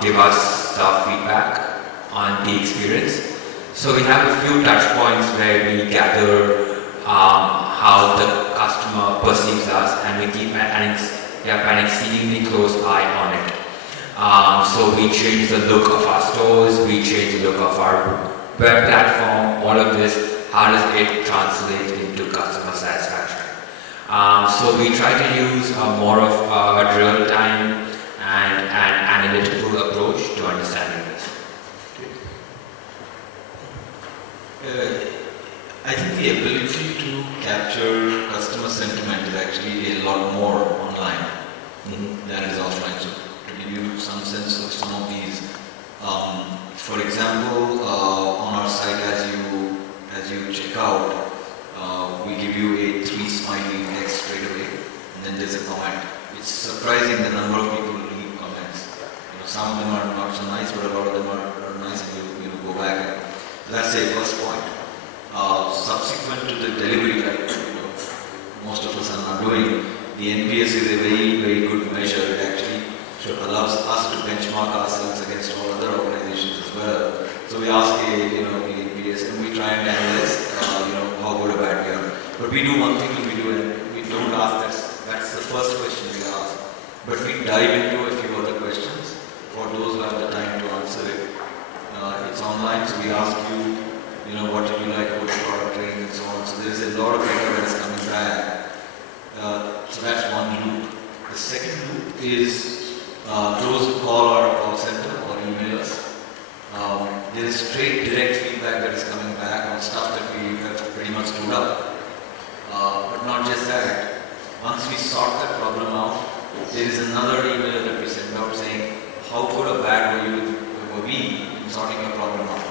give us some feedback on the experience. So we have a few touch points where we gather how the customer perceives us, and we keep an exceedingly close eye on it. So we change the look of our stores, we change the look of our web platform, all of this, how does it translate into customer satisfaction? So we try to use more of a real-time and analytical approach to understanding this. I think the ability to capture customer sentiment is actually a lot more online than it is offline. So to give you some sense of some of these, for example, on our site as you check out, we give you a 3 smiley text straight away, and then there's a comment. It's surprising the number of people who leave comments. Some of them are not so nice, but a lot of them are nice, and you go back and that's the first point. Subsequent to the delivery, like most of us are not doing, the NPS is a very, very good measure. It actually allows us to benchmark ourselves against all other organizations as well. So we ask the NPS, and we try and analyze how good or bad we are. But we do one thing that we do, and we don't ask that's the first question we ask. But we dive into a few other questions for those who have the time to answer it. It's online, so we ask you, what did you like about the product range and so on. So there's a lot of data that's coming back. So that's one loop. The second loop is those who call our call center or email us. There is straight direct feedback that is coming back on stuff that we have pretty much stood up. But not just that. Once we sort that problem out, there is another email that we send out saying, how good or bad were we in sorting your problem out?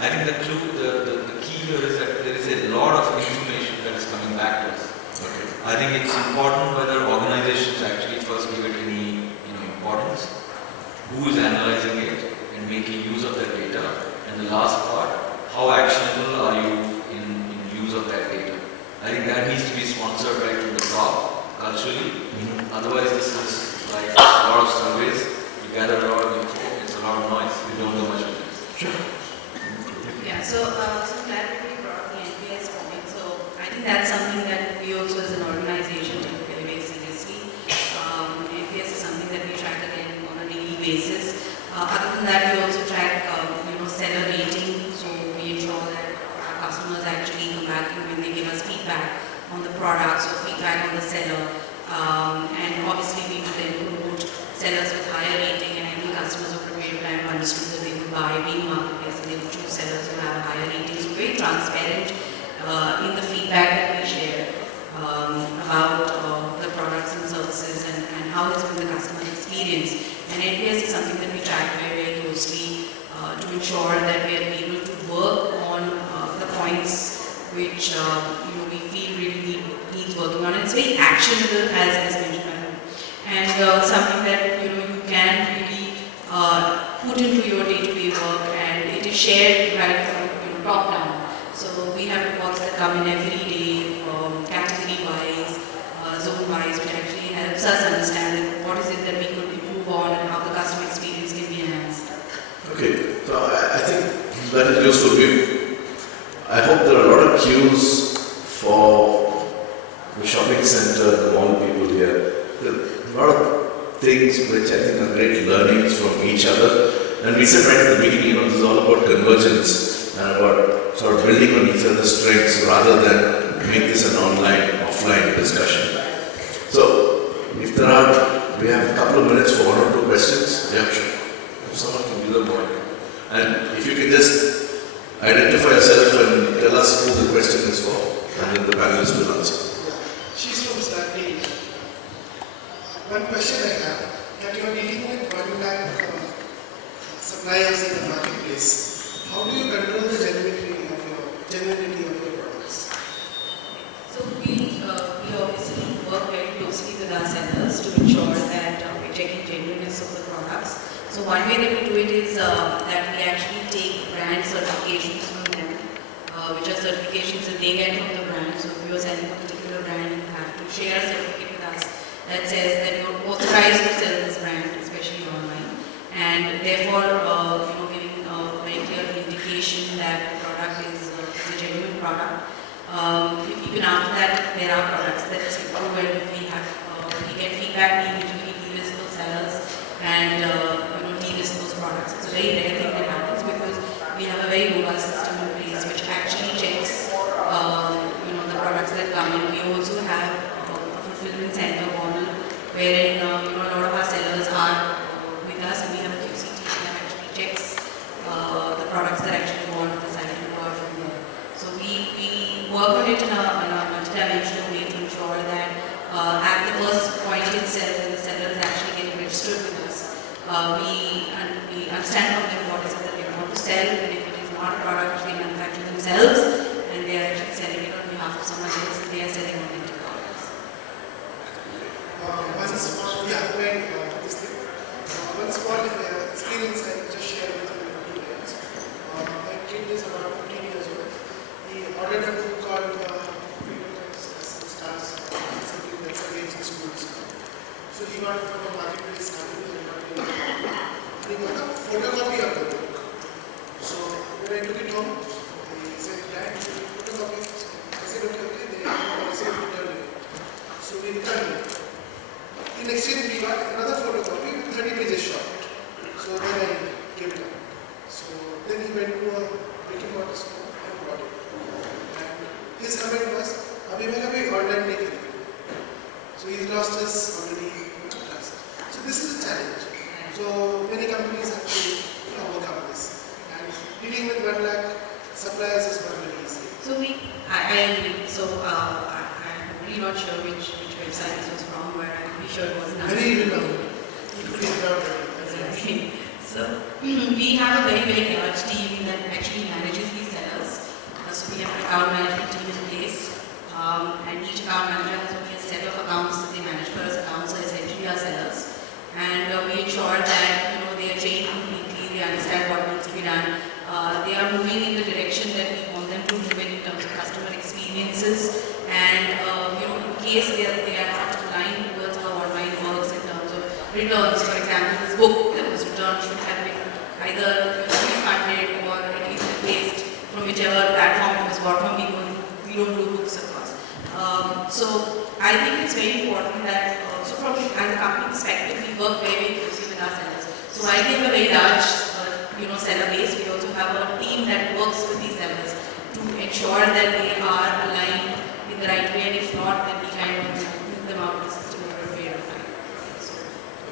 I think the key here is that there is a lot of information that is coming back to us. Okay. I think it's important whether organizations actually first give it any importance, who is analyzing it and making use of that data, and the last part, how actionable are you in use of that data. I think that needs to be sponsored right from the top, culturally. Otherwise this is like a lot of surveys, you gather a lot of info, it's a lot of noise, we don't do much of this. Sure. Yeah, so glad that we brought the NPS point. So I think that's something that we also as an organization take very, very seriously. NPS is something that we track again on a daily basis. Other than that, we also track seller rating. So we ensure that our customers actually come back when they give us feedback on the products or feedback on the seller. And obviously we will then promote sellers with higher rating, and I think customers over a period of time understood that they will buy being marketplace. Sellers who have a higher rating, so very transparent in the feedback that we share about the products and services and how it's been the customer experience. And NPS is something that we track very, very closely to ensure that we are able to work on the points which we feel really needs working on. It's very actionable, as mentioned by you, and something that you can really put into your day-to-day work, and it is shared right from top down. So we have reports that come in every day, category-wise, zone-wise, which actually helps us understand what is it that we could improve on and how the customer experience can be enhanced. Okay, so I think that is useful. I hope there are a lot of cues for the shopping center, the mall people here. There are a lot of things which I think are great learnings from each other. And we said right at the beginning, this is all about convergence and about sort of building on each other's strengths rather than make this an online, offline discussion. So, if there are, we have a couple of minutes for 1 or 2 questions. Yeah, sure. If someone can do them one. And if you can just identify yourself and tell us who the question is for, and then the panelists will answer. She's from Stanley. One question I have, that you are dealing with 1 lakh suppliers in the marketplace, how do you control the genuinity of your products? So we obviously work very closely with our sellers to ensure that we're checking genuineness of the products. So one way that we do it is that we actually take brand certifications from them, which are certifications that they get from the brand. So if you're selling a particular brand, you have to share a certificate with us that says that you're authorized to sell this brand, especially online, and therefore giving a very clear indication that the product is a genuine product. Even after that, there are products that slip through, and we get feedback, we immediately delist those sellers and delist those products. It's a very rare thing that happens because we have a very robust system in place which actually checks the products that come in. We also have a fulfillment center model wherein a lot of our sellers are with us, and we have a QC team that actually checks the products that actually go onto the site and go out from there. So we work on it in a multi-dimensional way to ensure that at the first point itself, when the seller is actually getting registered with us, we understand from them what is it that they want to sell, and if it is not a product which they manufacture themselves and they are actually selling it on behalf of someone else, they are selling authentic products. One small experience I just shared with you in details. My kid is about 15 years old. He ordered a book called Stars, something that's arranged in schools. So he got it from a marketplace company and he got a photocopy of the book. So when I took it home, he said, Dad, photocopy. I said, okay, they have a policy of returning it. So we returned it. In exchange, we got another photocopy with 30 pages short. So then I gave it up. So then he went to a brick and mortar store and bought it. And his comment was, "Abhi main kabhi online nahi kari." So he's lost his already trust. So this is a challenge. So many companies have to overcome this. And dealing with 1 lakh suppliers is not very easy. So I agree. So I'm really not sure which website this was from, but I'm pretty sure it wasn't us. Very equally So we have a very, very large team that actually manages these sellers. So we have an account management team in place, and each account manager has only a set of accounts that they manage for us. Accounts are essentially our sellers, and we ensure that they are trained completely, they understand what needs to be done. They are moving in the direction that we want them to move in terms of customer experiences, and in case they are not aligned towards how online works in terms of returns. For example, this book that was returned should have been either refunded or at least replaced from whichever platform it was bought from. We don't do books, of course. So I think it's very important that also from as a company perspective, we work very, very closely with our sellers. So while we have a very large seller base, we also have a team that works with these sellers to ensure that they are aligned in the right way, and if not, then we kind of move them out of the system over a period of time. So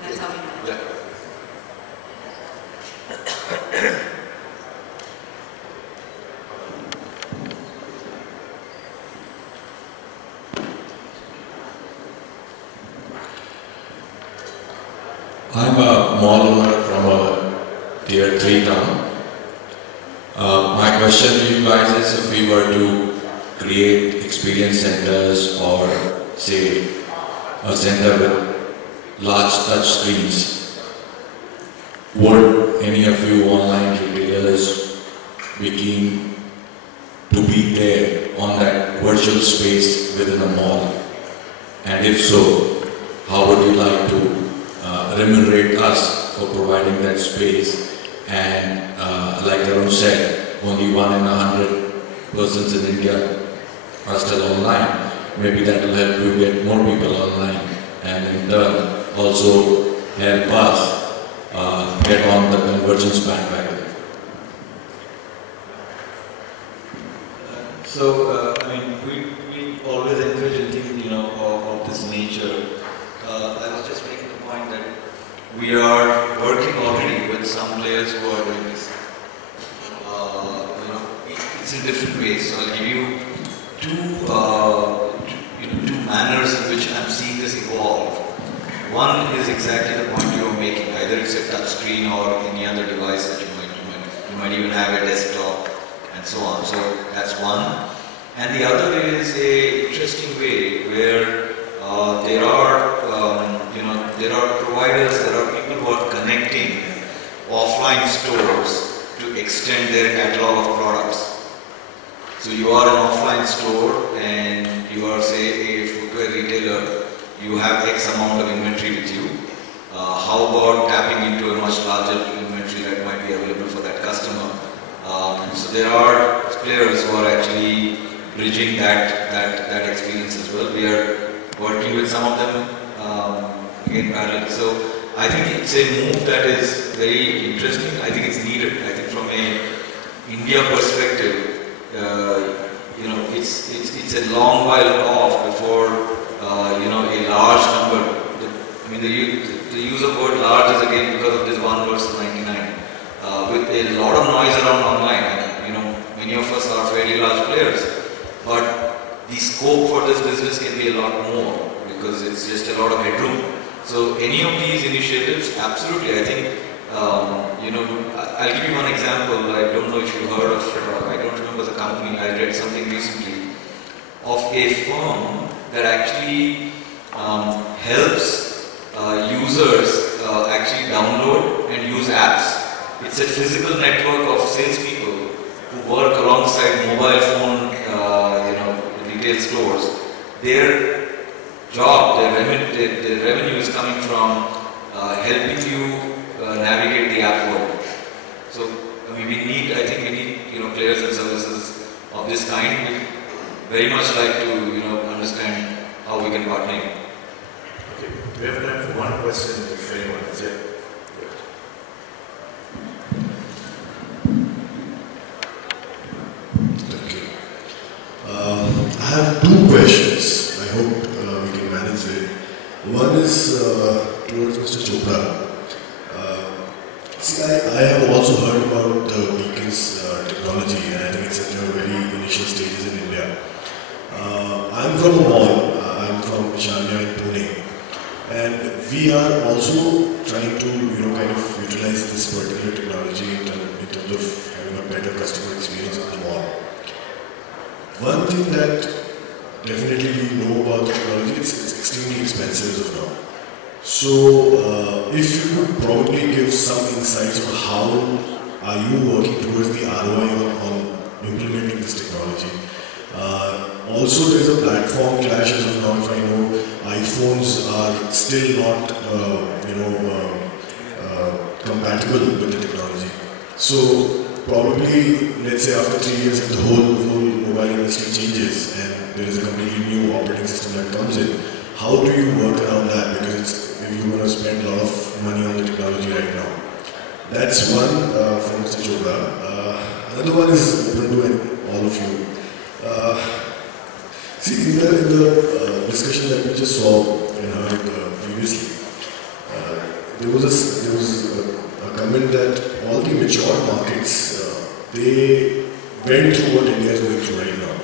that's how we manage. Yeah. I'm a mall owner from a tier 3 town. My question to you guys is, if we were to create experience centers or say a center with large touch screens, would any of you online retailers be keen to be there on that virtual space within a mall? And if so, how would you like to remunerate us for providing that space? And like Arun said, only 1 in 100 persons in India are still online. Maybe that will help you get more people online, and in turn also help us get on the convergence bandwagon. We always encourage anything of this nature. I was just making the point that we are working already with some players who are doing this. It's in different ways. So I'll give you two manners in which I'm seeing this evolve. One is exactly the point you were making. I whether it's a touch screen or any other device that you might even have a desktop and so on. So that's one. And the other is a interesting way where there are providers, there are people who are connecting offline stores to extend their catalog of products. So you are an offline store and you are, say, a footwear retailer, you have X amount of inventory with you. How about tapping into a much larger inventory that might be available for that customer? So there are players who are actually bridging that experience as well. We are working with some of them in parallel. So I think it's a move that is very interesting. I think it's needed. I think from a India perspective, it's a long while off before a large number. I mean, the use of word large is again because of this 1 versus 99. With a lot of noise around online, and many of us are fairly large players, but the scope for this business can be a lot more because it's just a lot of headroom. So any of these initiatives, absolutely, I think, I'll give you one example. I don't know if you heard of, I don't remember the company, I read something recently of a firm that actually helps users actually download and use apps. It's a physical network of salespeople who work alongside mobile phone, retail stores. Their job, their revenue is coming from helping you navigate the app world. So I think we need players and services of this kind. We very much like to understand how we can partner. Okay, we have time for one question if anyone is there. Okay. I have two questions. I hope we can manage it. One is towards Mr. Chopra. I have also heard about the beacons technology, and I think it's at a very initial stages in India. I'm from a mall. I'm from Ishanya in Pune, and we are also trying to kind of utilize this particular technology in terms of having a better customer experience in the mall. One thing that definitely we know about technology, it's extremely expensive as of now. So if you could probably give some insights on how are you working towards the ROI on implementing this technology. Also there is a platform clash as of now. If I know iPhones are still not compatible with the technology. So probably let's say after 3 years if the whole mobile industry changes and there is a completely new operating system that comes in, how do you work around that? Because you're going to spend a lot of money on the technology right now. That's one from Mr. Chopra. Another one is open to all of you. See, in the discussion that we just saw and heard previously, there was a comment that all the mature markets, they went through what India is going through right now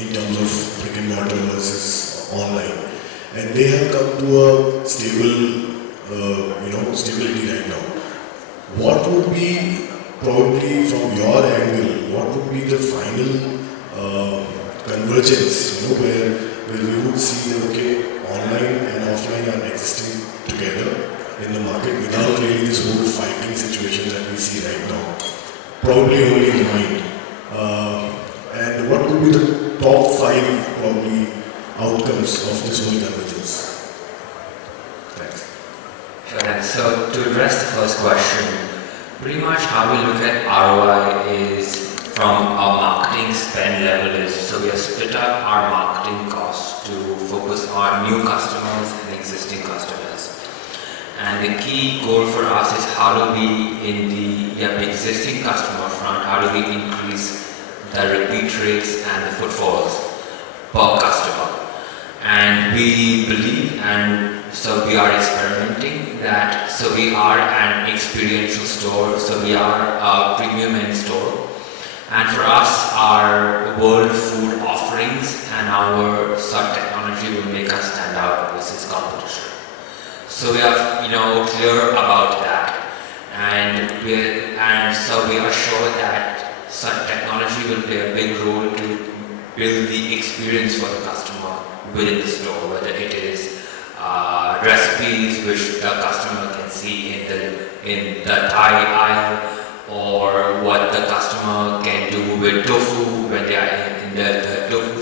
in terms of brick and mortar versus online. And they have come to a stable, stability right now. What would be, probably from your angle, what would be the final convergence, where we would see that, okay, online and offline are existing together in the market without really this whole fighting situation that we see right now? Probably only in mind. And what would be the top 5 probably outcomes of this whole convergence? Thanks. Sure. So to address the first question, pretty much how we look at ROI is from our marketing spend level is, so we have split up our marketing costs to focus on new customers and existing customers. And the key goal for us is how do we, in the existing customer front, how do we increase the repeat rates and the footfalls per customer. And we believe, and so we are experimenting that, so we are an experiential store, so we are a premium end store. And for us, our world food offerings and our sub technology will make us stand out versus competition. So we are, clear about that, and so we are sure that such technology will play a big role to build the experience for the customer within the store, whether it is recipes which the customer can see in the Thai aisle, or what the customer can do with tofu when they are in the tofu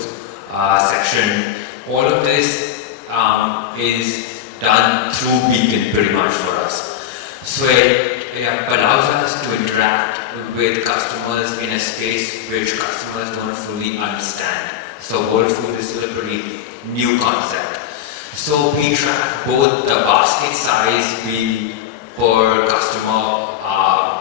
section. All of this is done through Beacon pretty much for us. So it allows us to interact with customers in a space which customers don't fully understand. So Whole Food is still a pretty new concept. So we track both the basket size per customer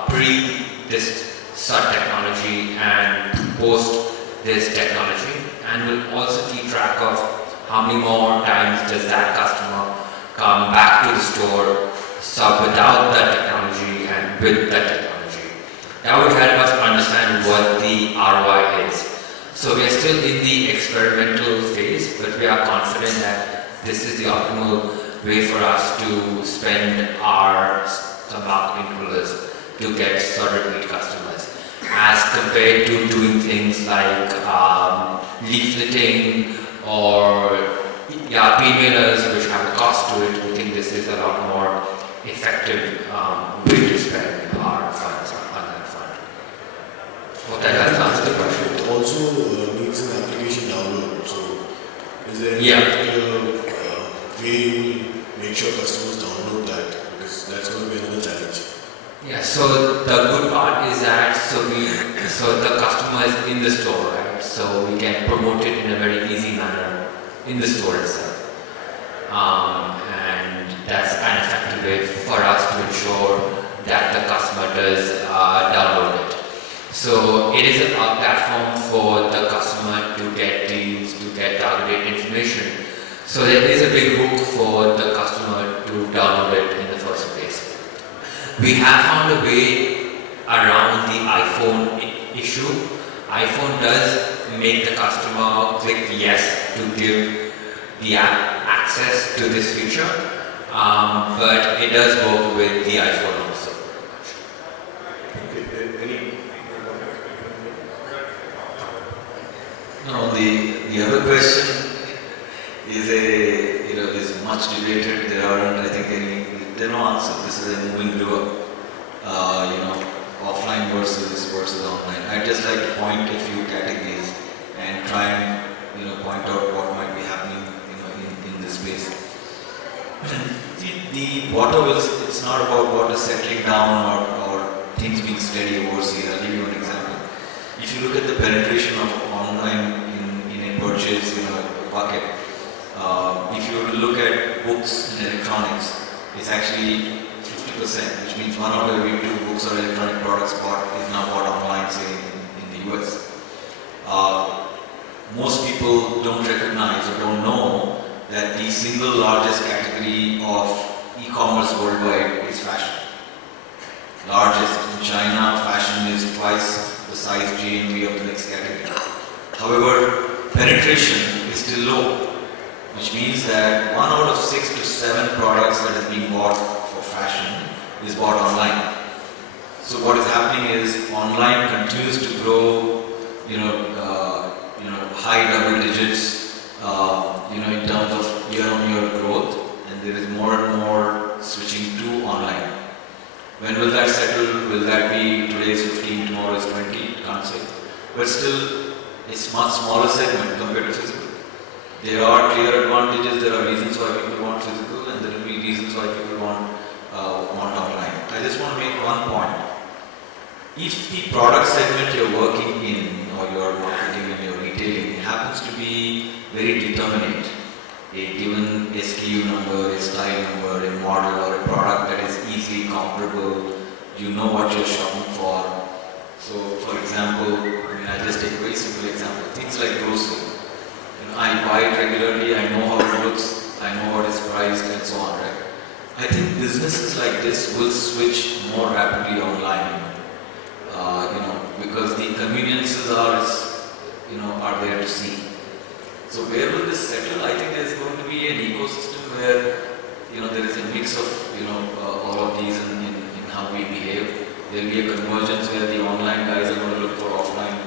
pre this such technology and post this technology, and we'll also keep track of how many more times does that customer come back to the store without that technology and with that technology. That would help us understand what the ROI is. So we are still in the experimental phase, but we are confident that this is the optimal way for us to spend our marketing dollars to get repeat customers, as compared to doing things like leafleting or emailers, which have a cost to it. We think this is a lot more effective way to spend our funds on that front. Hope that has answered the question. It also needs an application download. So, is there any particular way you will make sure customers download that? Because that's going to be another challenge. Yeah, so the good part is that so the customer is in the store, right? So we can promote it in a very easy manner in the store itself. And that's an effective way for us to ensure that the customer does download it. So it is a platform for the customer to get deals, to get targeted information. So there is a big hook for the customer to download it in the first place. We have found a way around the iPhone issue. iPhone does make the customer click yes to give the app access to this feature, but it does work with the iPhone also. No, the other question is much debated. There are no answers. This is a moving river. Offline versus online. I'd just like to point a few categories and try and point out what might be happening in this space. The water it's not about water settling down or things being steady overseas. I'll give you an example. If you look at the penetration of online in a purchase bucket, if you were to look at books and electronics, it's actually 50%, which means 1 out of every 2 books or electronic products bought is now bought online, say in the US. Most people don't recognize or don't know that the single largest category of e-commerce worldwide is fashion. Largest in China, fashion is twice the size GMV of the next category. However, penetration is still low, which means that 1 out of 6 to 7 products that is being bought for fashion is bought online. So what is happening is online continues to grow, high double digits, in terms of year-on-year growth, and there is more and more switching to online. When will that settle? Will that be today's 15, tomorrow's 20? Can't say. But still, it's much smaller segment compared to physical. There are clear advantages. There are reasons why people want physical, and there will be reasons why people want online. I just want to make one point. If the product segment you're working in, or you're marketing and you're retailing, happens to be very determinate, a given SKU number, a style number, a model, or a product that is easily comparable, you know what you're shopping for. So, for example, I'll just take a very simple example. Things like grocery. I buy it regularly, I know how it looks, I know what is priced, and so on, right? I think businesses like this will switch more rapidly online, because the conveniences are there to see. So where will this settle? I think there's going to be an ecosystem where there is a mix of, all of these in how we behave. There will be a convergence where the online guys are going to look for offline,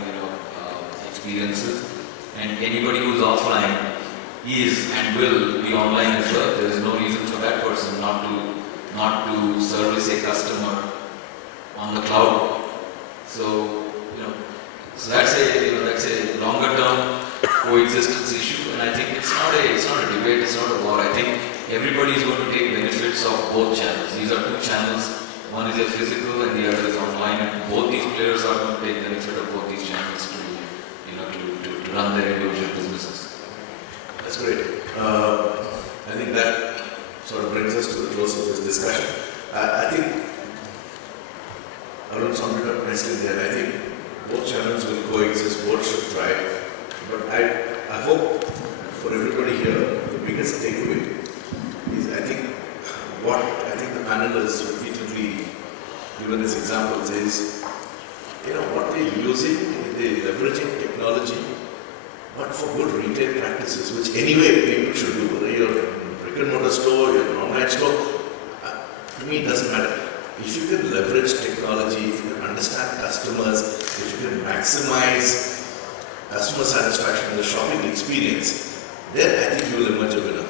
experiences, and anybody who's offline is and will be online as well. There is no reason for that person not to service a customer on the cloud. So so that's a longer term coexistence issue, and I think it's not a debate, it's not a war. I think everybody is going to take benefits of both channels. These are two channels. One is a physical and the other is online, and both these players are going to take benefit of both these channels to run their individual businesses. That's great. I think that sort of brings us to the close of this discussion. I think Arun summed it up nicely there. I think both channels will coexist, both should thrive. But I hope for everybody here, the biggest takeaway is I think the panel has repeatedly given as examples is, what they're using, they're leveraging technology, but for good retail practices, which anyway people should do. Whether you're a brick and mortar store, you're an online store, to me it doesn't matter. If you can leverage technology, if you can understand customers, if you can maximize customer satisfaction in the shopping experience, then I think you will emerge a winner,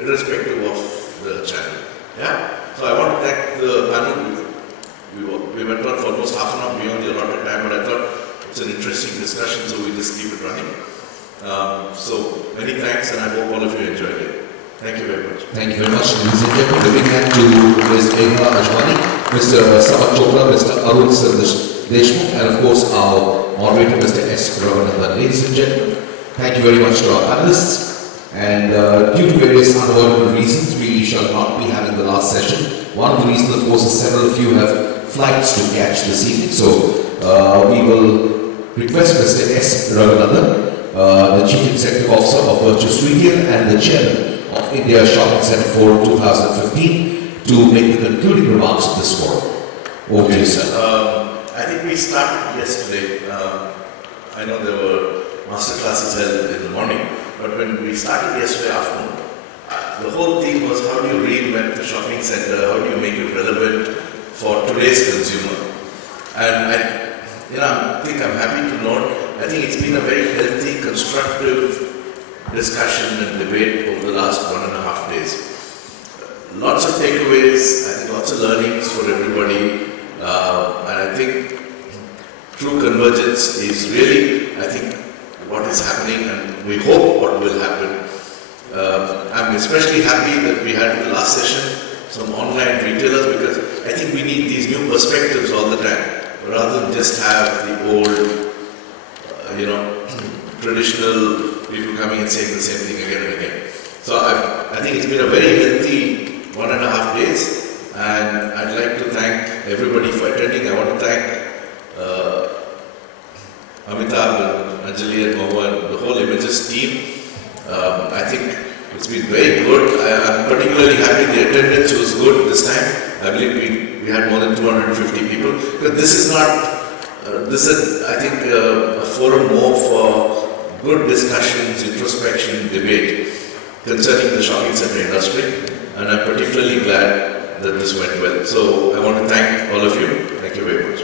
irrespective of the channel. Yeah? So I want to thank the panel. We went on for almost half an hour beyond the allotted time, but I thought it's an interesting discussion, so we just keep it running. So many thanks, and I hope all of you enjoyed it. Thank you very much. Thank you very much, ladies and gentlemen. A big hand to Ms. Megha Ajwani, Mr. Samat Chopra, Mr. Arun Deshmukh, and of course our moderator, Mr. S. Raghunandan. Ladies and gentlemen, thank you very much to our panelists. And due to various unavoidable reasons, we shall not be having the last session. One of the reasons, of course, is several of you have flights to catch this evening. So we will request Mr. S. Raghunandan, the Chief Executive Officer of Virtuous Retail and the Chairman of India Shopping Centre for 2015, to make the concluding remarks of this forum. Over to you, sir. I think we started yesterday. I know there were master classes held in the morning, but when we started yesterday afternoon, the whole theme was how do you reinvent the shopping centre, how do you make it relevant for today's consumer. And I think I'm happy to note, I think it's been a very healthy, constructive discussion and debate over the last 1.5 days. Lots of takeaways, I think lots of learnings for everybody, and I think true convergence is really, I think, what is happening, and we hope what will happen. I'm especially happy that we had in the last session some online retailers, because I think we need these new perspectives all the time, rather than just have the old, traditional people coming and saying the same thing again and again. So I think it's been a very healthy 1.5 days, and I'd like to thank everybody for attending. I want to thank Amitabh and Anjali and Mohan and the whole Images team. I think it's been very good. I'm particularly happy the attendance was good this time. I believe we had more than 250 people. But this is not, this is, I think, a forum more for good discussions, introspection, debate concerning the shopping centre industry, and I'm particularly glad that this went well. So I want to thank all of you. Thank you very much.